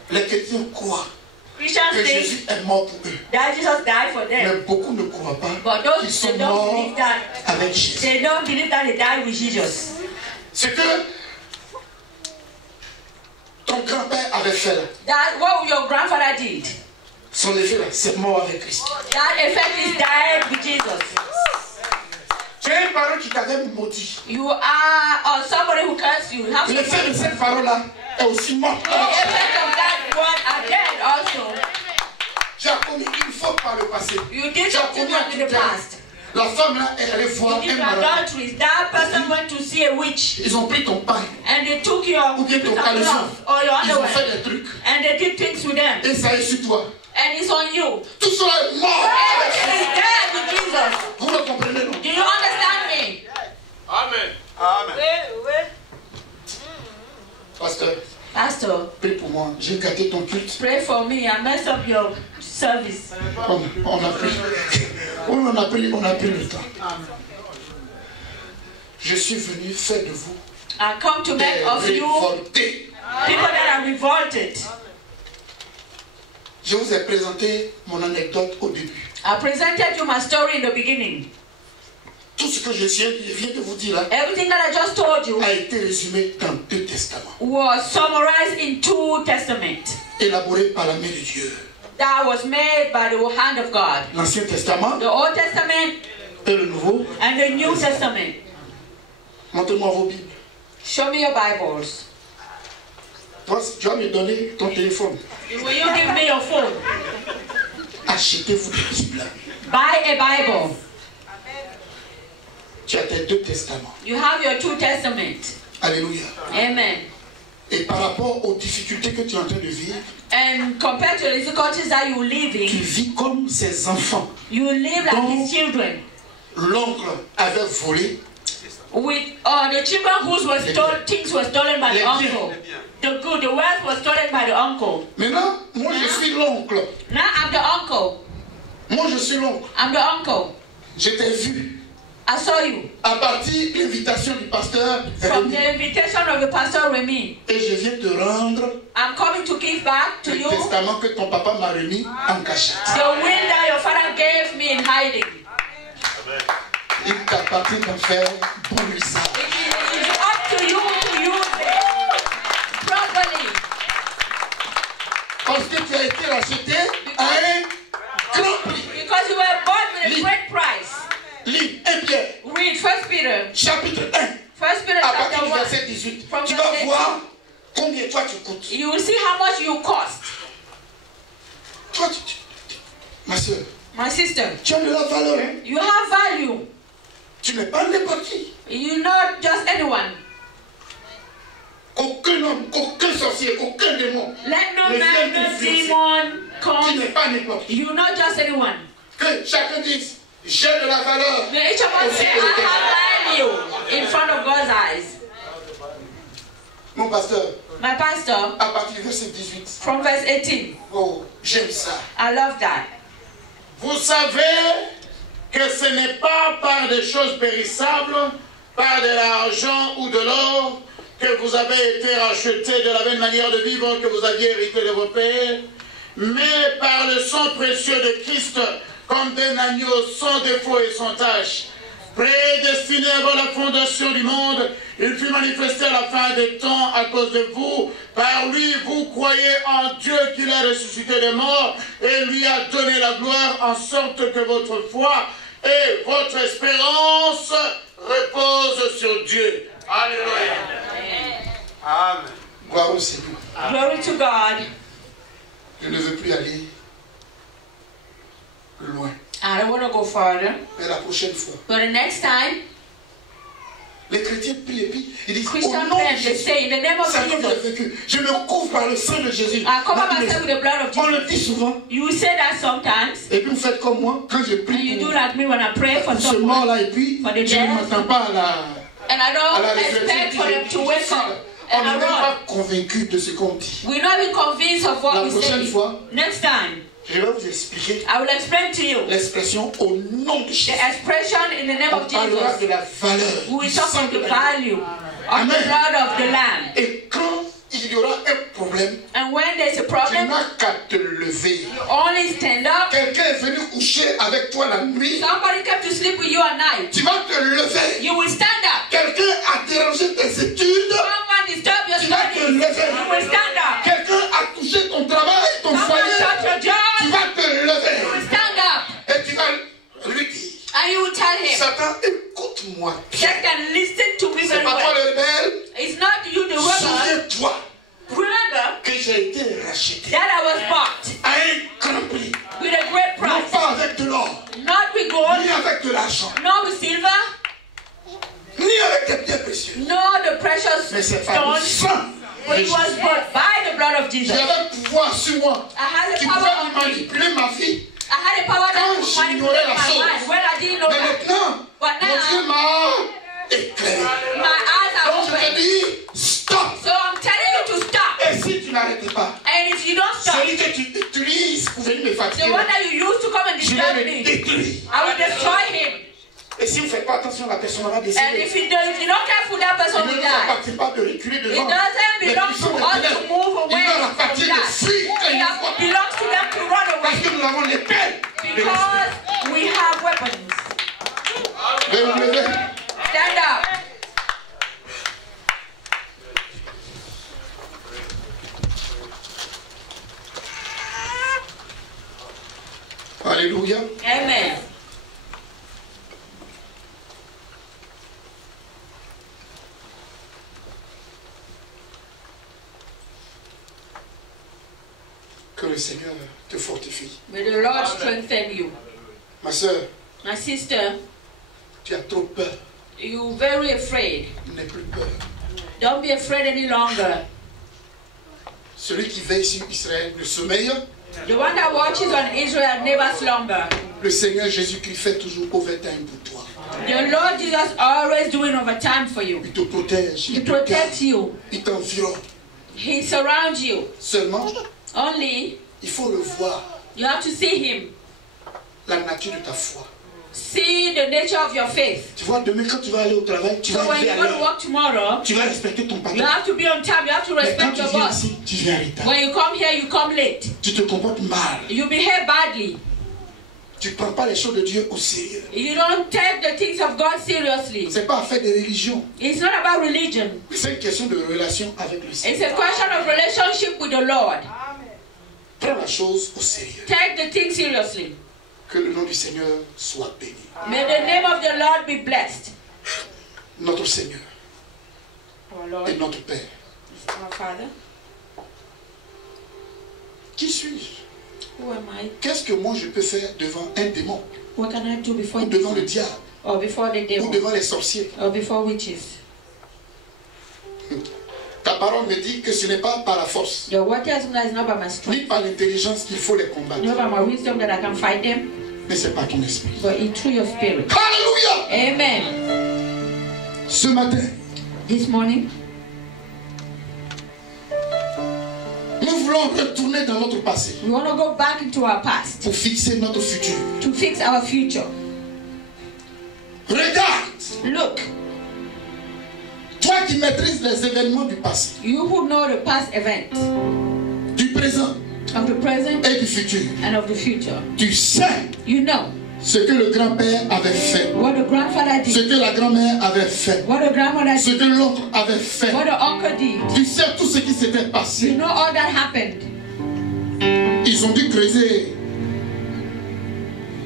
Les chrétiens croient Christians que think Jésus est mort pour eux. that Jesus died for Mais them. beaucoup ne croient pas But qu'ils those sont they don't morts believe that avec Jésus. they don't believe that they died with Jesus. Ce que ton grand-père avait fait là, That what your grandfather did. son effet là, c'est mort avec Christ. That effect is died with Jesus. Tu as un parent qui t'avait maudit. You are somebody who cursed you. You have to L'effet de cette parole là est aussi mort. the effect of that word are dead also. Tu as commis une faute par le passé. You did Tu as something commis wrong in the adultère. past. La femme là, elle allait voir You un did malade. adulteries. That person went to see a witch. Ils ont pris ton pain, And they took your ou bien ton cloth caleçon. or your Ils ont underwear. fait des trucs. And they did things with them. Et ça est sur toi. And it's on you. Tout cela est mort. Everything is dead with Jesus. Vous le comprenez, non? Do you understand me? Amen. Pasteur, Pastor, prie pour moi. J'ai gâté ton culte. pray for me. I messed up your service. On a pris. On a pris le temps. Je suis venu faire de vous I come to make des of you révoltés. people that are revolted. Je vous ai présenté mon anecdote au début. I presented you my story in the beginning. Tout ce que je viens de vous dire là Everything that I just told you a été résumé dans 2 testaments, was summarized in 2 testaments élaborés par la main de Dieu. that was made by the hand of God. L'Ancien Testament The Old Testament et le Nouveau. and the New Testament. Montrez-moi vos Bibles. Show me your Bibles. Toi, tu vas me donner ton téléphone. Will you give me your phone? Achetez-vous des Bibles. Buy a Bible. Tu as tes 2 testaments. You have your 2 testaments. Alléluia. Amen. Et par rapport aux difficultés que tu es en train de vivre, And compared to the difficulties that you live tu in, vis comme ces enfants. you live like his children. L'oncle avait volé. With the children whose were stolen, things were stolen by the uncle. The good, the wealth was stolen by the uncle. Maintenant, moi je suis l'oncle. Now I'm the uncle. Moi je suis l'oncle. I'm the uncle. Je t'ai vu I saw you à partir de l'invitation du pasteur from Rémi. the invitation of the pastor Remy. Et je viens te rendre I'm coming to give back to le you testament que ton papa m'a remis en cachette. the will that your father gave me in hiding. Il t'appartient d'en faire bon usage. It is up to you to use it properly. Parce que tu as été racheté à un grand prix. Because you were bought with a great price. Lis 1 Pierre, Read 1 Peter. chapitre 1, 1 Peter à partir chapter du 1. verset 18. From Tu verse vas 18. voir combien toi tu coûtes. You will see how much you cost. Toi, ma soeur, My sister, tu as de la valeur. Hein? you have value. Tu n'es pas n'importe qui. You're not just anyone. Aucun homme, aucun sorcier, aucun démon. Let no Ne man, vienne no t'influencer. demon Tu come. n'es pas n'importe qui. You're not just anyone. Que chacun dise, j'ai de la valeur. May each of us say, I have value in front of God's eyes. Mon pasteur, My pastor, à partir du verset 18. from verse 18. Oh, j'aime ça. I love that. Vous savez que ce n'est pas par des choses périssables, par de l'argent ou de l'or, que vous avez été rachetés de la même manière de vivre que vous aviez hérité de vos pères, mais par le sang précieux de Christ, comme d'un agneau sans défaut et sans tache. Prédestiné avant la fondation du monde, il fut manifesté à la fin des temps à cause de vous. Par lui, vous croyez en Dieu qui l'a ressuscité des morts et lui a donné la gloire, en sorte que votre foi et votre espérance reposent sur Dieu. Alléluia. Amen. Gloire au Seigneur. Glory to God. Je ne veux plus aller loin. I don't want to go further. Mais la prochaine fois, But the next time, les chrétiens prient et puis ils disent au Christian nom friends, de they Jésus. say, in the name of C'est comme Jesus, j'ai vécu. Je me couvre par le sang de Jésus. I cover myself with the blood of On le Jesus. dit souvent. You will say that sometimes, Et puis vous faites comme moi quand je and prie you do pour like me when I pray for ce someone, mort-là et puis For the je ne dead. m'attends pas à la and I à la don't expect for them to wake up On and n'est I même run. pas convaincu de ce qu'on dit. We're not even convinced of what La we prochaine say. fois, Next time, je vais vous expliquer I will explain to you l'expression au nom de the Jésus. expression in the name On of parlera Jesus. de la valeur. We will du talk sang of de the l'agneau. value of Amen. the blood of the Lamb. Et quand il y aura un problème, And when there's a tu problem, n'as qu'à te lever. you only stand up. Quelqu'un est venu coucher avec toi la nuit. Somebody came to sleep with you at night. Tu vas te lever. You will stand up. Quelqu'un a dérangé tes études. Someone disturb your Tu vas te studies. lever. You will stand up. Quelqu'un a touché ton travail, ton Someone foyer. shut your Tu jaws. vas te You will lever. stand up. Et tu vas lui dire, And you will tell him, Satan, écoute-moi bien. Satan, listen to me C'est very pas toi well. le rebelle. It's not you, the rebel. Souviens-toi Remember que j'ai été racheté that I was bought à un grand prix. with a great Non price. pas avec de l'or, Not with gold, ni avec de l'argent, not with silver, ni avec des biens précieux. nor the precious Mais c'est par le stones. sang. But it was bought by the blood of Jesus. I J'avais pouvoir sur moi had the qui power pouvait on me. manipuler ma vie. I had the power Quand to j'ignorais manipulate la my chose. mind when I didn't know Mais that. maintenant, But mon Dieu now, m'a éclairé. my eyes are Donc je te open. dis, stop. So I'm telling you to stop. Et si tu n'arrêtes pas, And if you don't stop, celui que tu utilises pour venir me the fatiguer, one that you used to come and je disturb vais le me, détruire. I will destroy him. Et si vous ne faites pas attention, la personne va And décider. if you're not careful, that Il person ne will nous die. appartient pas de reculer It devant. doesn't Les belong puissants to des us to ténèbres, move il away leur from appartient de that. fuir quand il faut. It belongs to them to run Parce away que nous avons l'épée. de l'esprit. because we have weapons. Veuillez vous lever. Stand up. Alléluia. Amen. Que le Seigneur te fortifie. May the Lord strengthen you. Ma soeur, My sister, tu as trop peur. you're very afraid. N'aie plus peur. Don't be afraid any longer. Celui qui veille sur Israël ne sommeille. The one that watches on Israel never slumber. Le Seigneur Jésus-Christ fait toujours overtime pour toi. The Lord Jesus always doing overtime for you. Il te protège. He Il te garde. protects you. Il t'environne. He surrounds you. Seulement, Only il faut le voir. you have to see him. La nature de ta foi. See the nature of your faith. Tu vois, demain quand tu vas aller au travail, tu So vas when arriver you à go to l'heure. work tomorrow, Tu vas respecter ton you patron. have to be on time. You have to Mais quand respect tu your viens boss. ici, tu viens en retard. When you come here, you come late. Tu te comportes mal. You behave badly. Tu ne prends pas les choses de Dieu au sérieux. You don't take the things of God seriously. Ce n'est pas affaire de religion. It's not about religion. C'est une question de relation avec le Seigneur. It's a question of relationship with the Lord. Prends la chose au sérieux. Take the thing seriously. Que le nom du Seigneur soit béni. May the name of the Lord be blessed. Notre Seigneur Our Lord, et notre Père. our Father, Qui suis-je? who am I? Qu'est-ce que moi je peux faire devant un démon? What can I do before Ou devant le diable? or before the Ou devil devant les sorciers? or before witches? Ta parole me dit que ce n'est pas par la force, Your word tells me that it's not by my ni strength, par l'intelligence qu'il faut les combattre, not by my wisdom that I can fight them, mais c'est par ton esprit. but it's through your spirit. Alléluia! Amen. Ce matin, This morning, voulons retourner dans notre passé We want to go back into our past pour fixer notre futur. to fix our future. Regarde, Look, toi qui maîtrises les événements du passé, you who know the past events du présent of the present et du futur, and of the future, tu sais you know ce que le grand-père avait fait, what the grandfather ce did, que la grand-mère avait fait, what the grandmother ce did, que l'oncle avait fait. what the uncle did. Tu sais tout ce qui s'était You passé. know all that happened. Ils ont dû creuser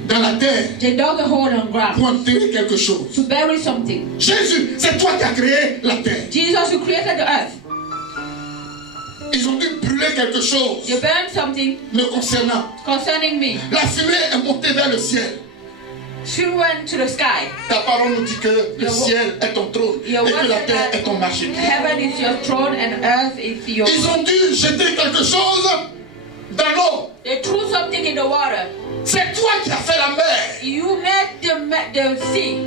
dans la terre They dug a hole on ground pour enterrer quelque chose. to bury something. Jésus, c'est toi qui as créé la terre. Jesus, who created the earth, Ils ont dû brûler quelque chose you burned something me concernant. concerning me. La fumée est montée vers le ciel. She went to the sky. Ta parole nous dit que le ciel est ton trône et Your que word la said terre that est ton marché. heaven is your throne and earth is your... Ils ont dû jeter quelque chose dans l'eau. They threw something in the water. C'est toi qui as fait la mer. You made the sea.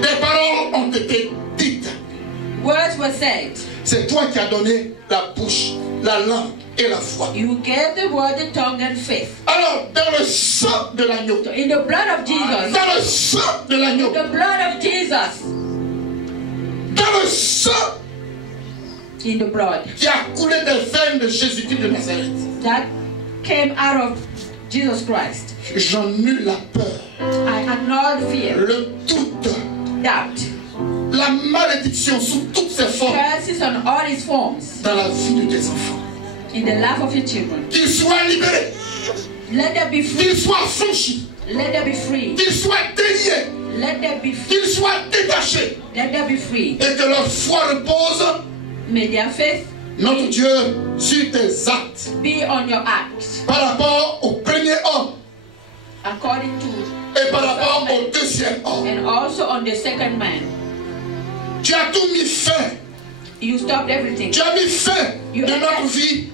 Des paroles ont été dites. Words were said. C'est toi qui as donné la bouche, la langue et la foi. You gave the word, the tongue, and faith. Alors, dans le sang de l'agneau, In the blood of Jesus. dans le sang de l'agneau, The blood of Jesus. dans le sang In the blood. qui a coulé des veines de Jésus-Christ de Nazareth, That came out of Jesus Christ. j'en eus la peur, I annulled fear, le doute, doubt, la malédiction sous toutes ses formes curses on all its forms dans la vie de tes enfants. in the life of your children. Qu'ils soient libérés, Let them be free. qu'ils soient franchis, Let them be free. qu'ils soient déliés, Let them be free. qu'ils soient détachés Let them be free. et que leur foi repose, May their faith notre Dieu, sur tes actes be on your acts par rapport au premier homme according to et par rapport au deuxième homme. and also on the second man. Tu as tout mis fin. You stopped everything. Tu as mis fin You de notre ended- vie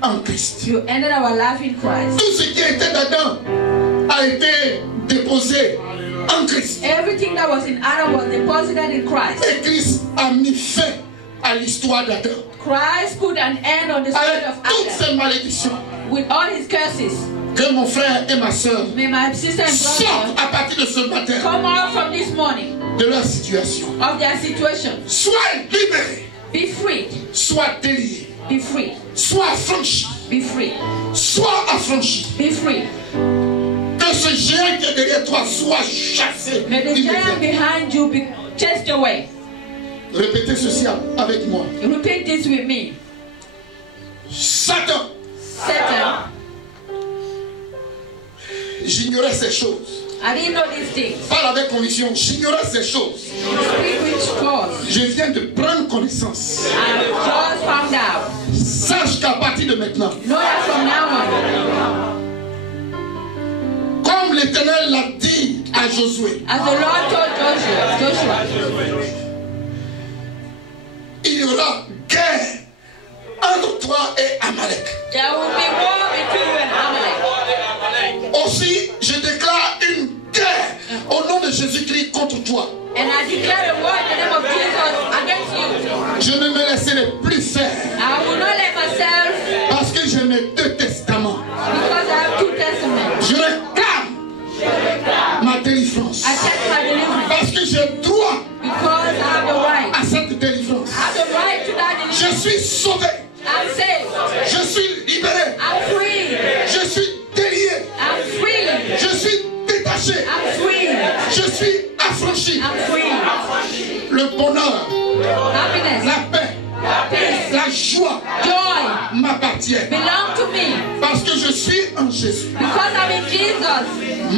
en Christ. You ended our life in Christ. Tout ce qui était dedans a été déposé en Christ. Everything that was in Adam was deposited in Christ. Et Christ a mis fin à l'histoire d'Adam. Christ put an end on the spirit Avec of toutes Adam ces malédictions with all his curses. que mon frère et ma soeur May my sister and sortent brother à partir de ce matin come out from this morning de leur situation. of their situation. Sois libéré, Be freed. sois délié, Be free. sois affranchi, Be free. sois affranchi. Be free. Que ce géant qui est derrière toi soit chassé. May the giant immédiatement. behind you be chased away. Répétez ceci avec moi. Repeat this with me. Satan, Satan, j'ignorais ces choses. I didn't know these things. Parle avec conviction, j'ignorais ces choses. Speak with cause. Je viens de prendre connaissance. I just found out. Sache qu'à partir de maintenant, Know that from now on, comme l'Éternel l'a dit à Josué, as the Lord told Joshua, il y aura guerre entre toi et Amalek. there will be war between you and Amalek. Aussi, je déclare une guerre au nom de Jésus-Christ contre toi. And I declare the word in the name of Jesus against you. Je ne me laisserai plus faire I will not let myself, parce que j'ai mes deux testaments. because I have two testaments. Je réclame ma délivrance I take my deliverance parce que j'ai droit because I have the right. à cette délivrance. I have the right to that Je deliverance. suis sauvé, I'm saved. je suis libéré, I'm free. je suis délié, I'm free. je suis détaché, I'm free. je suis affranchi. I'm free. Le bonheur, Happiness, la paix, peace, la joie joy m'appartiennent belong to me parce que je suis en Jésus, because I'm in Jesus.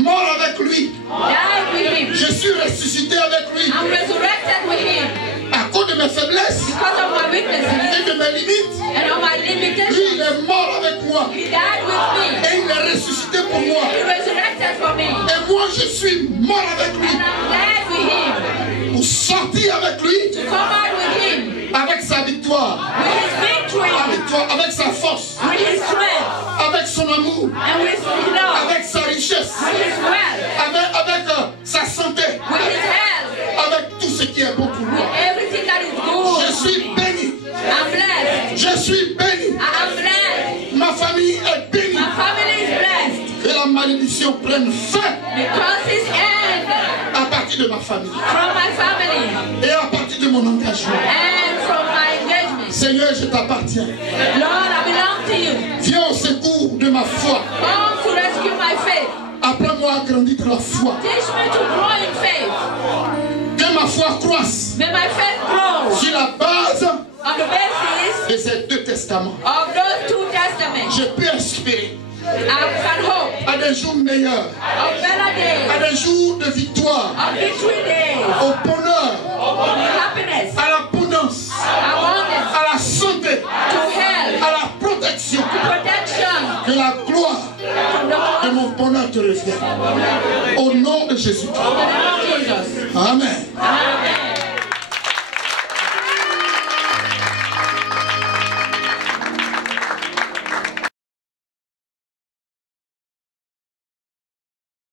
mort avec lui, Died with him. je suis ressuscité avec lui I'm resurrected with him à cause de mes faiblesses because of my weaknesses et de mes limites. and of my Lui, il limitations. est mort avec moi He died with me. et il est ressuscité pour moi. He resurrected for me. Et moi, je suis mort avec lui And I'm dead with him. pour sortir avec lui, To come out with him. avec sa victoire, With his victory. avec sa force, With his strength. avec son amour, And with his love. avec sa richesse, With his wealth. avec sa santé, With his health. avec tout ce qui est bon pour With moi. everything that is Je good. suis béni, I'm blessed. je malédiction prenne fin The curses end à partir de ma famille from my family et à partir de mon engagement. and from my engagement. Seigneur, je t'appartiens. Lord, I belong to you. Viens au secours de ma foi. Come to rescue my faith. Apprends-moi à grandir dans la foi. Teach me to grow in faith. Que ma foi croisse May my faith grow sur la base on the basis de ces deux testaments. of those two testaments. Je peux espérer I can hope à des jours meilleurs, of better days, à des jours de victoire, of victory days, au bonheur, of happiness, à l'abondance, abundance, à la santé, to health, à la protection. protection. Que la gloire From the de mon bonheur te revienne. Au nom de Jésus. in the name of Jesus. Amen.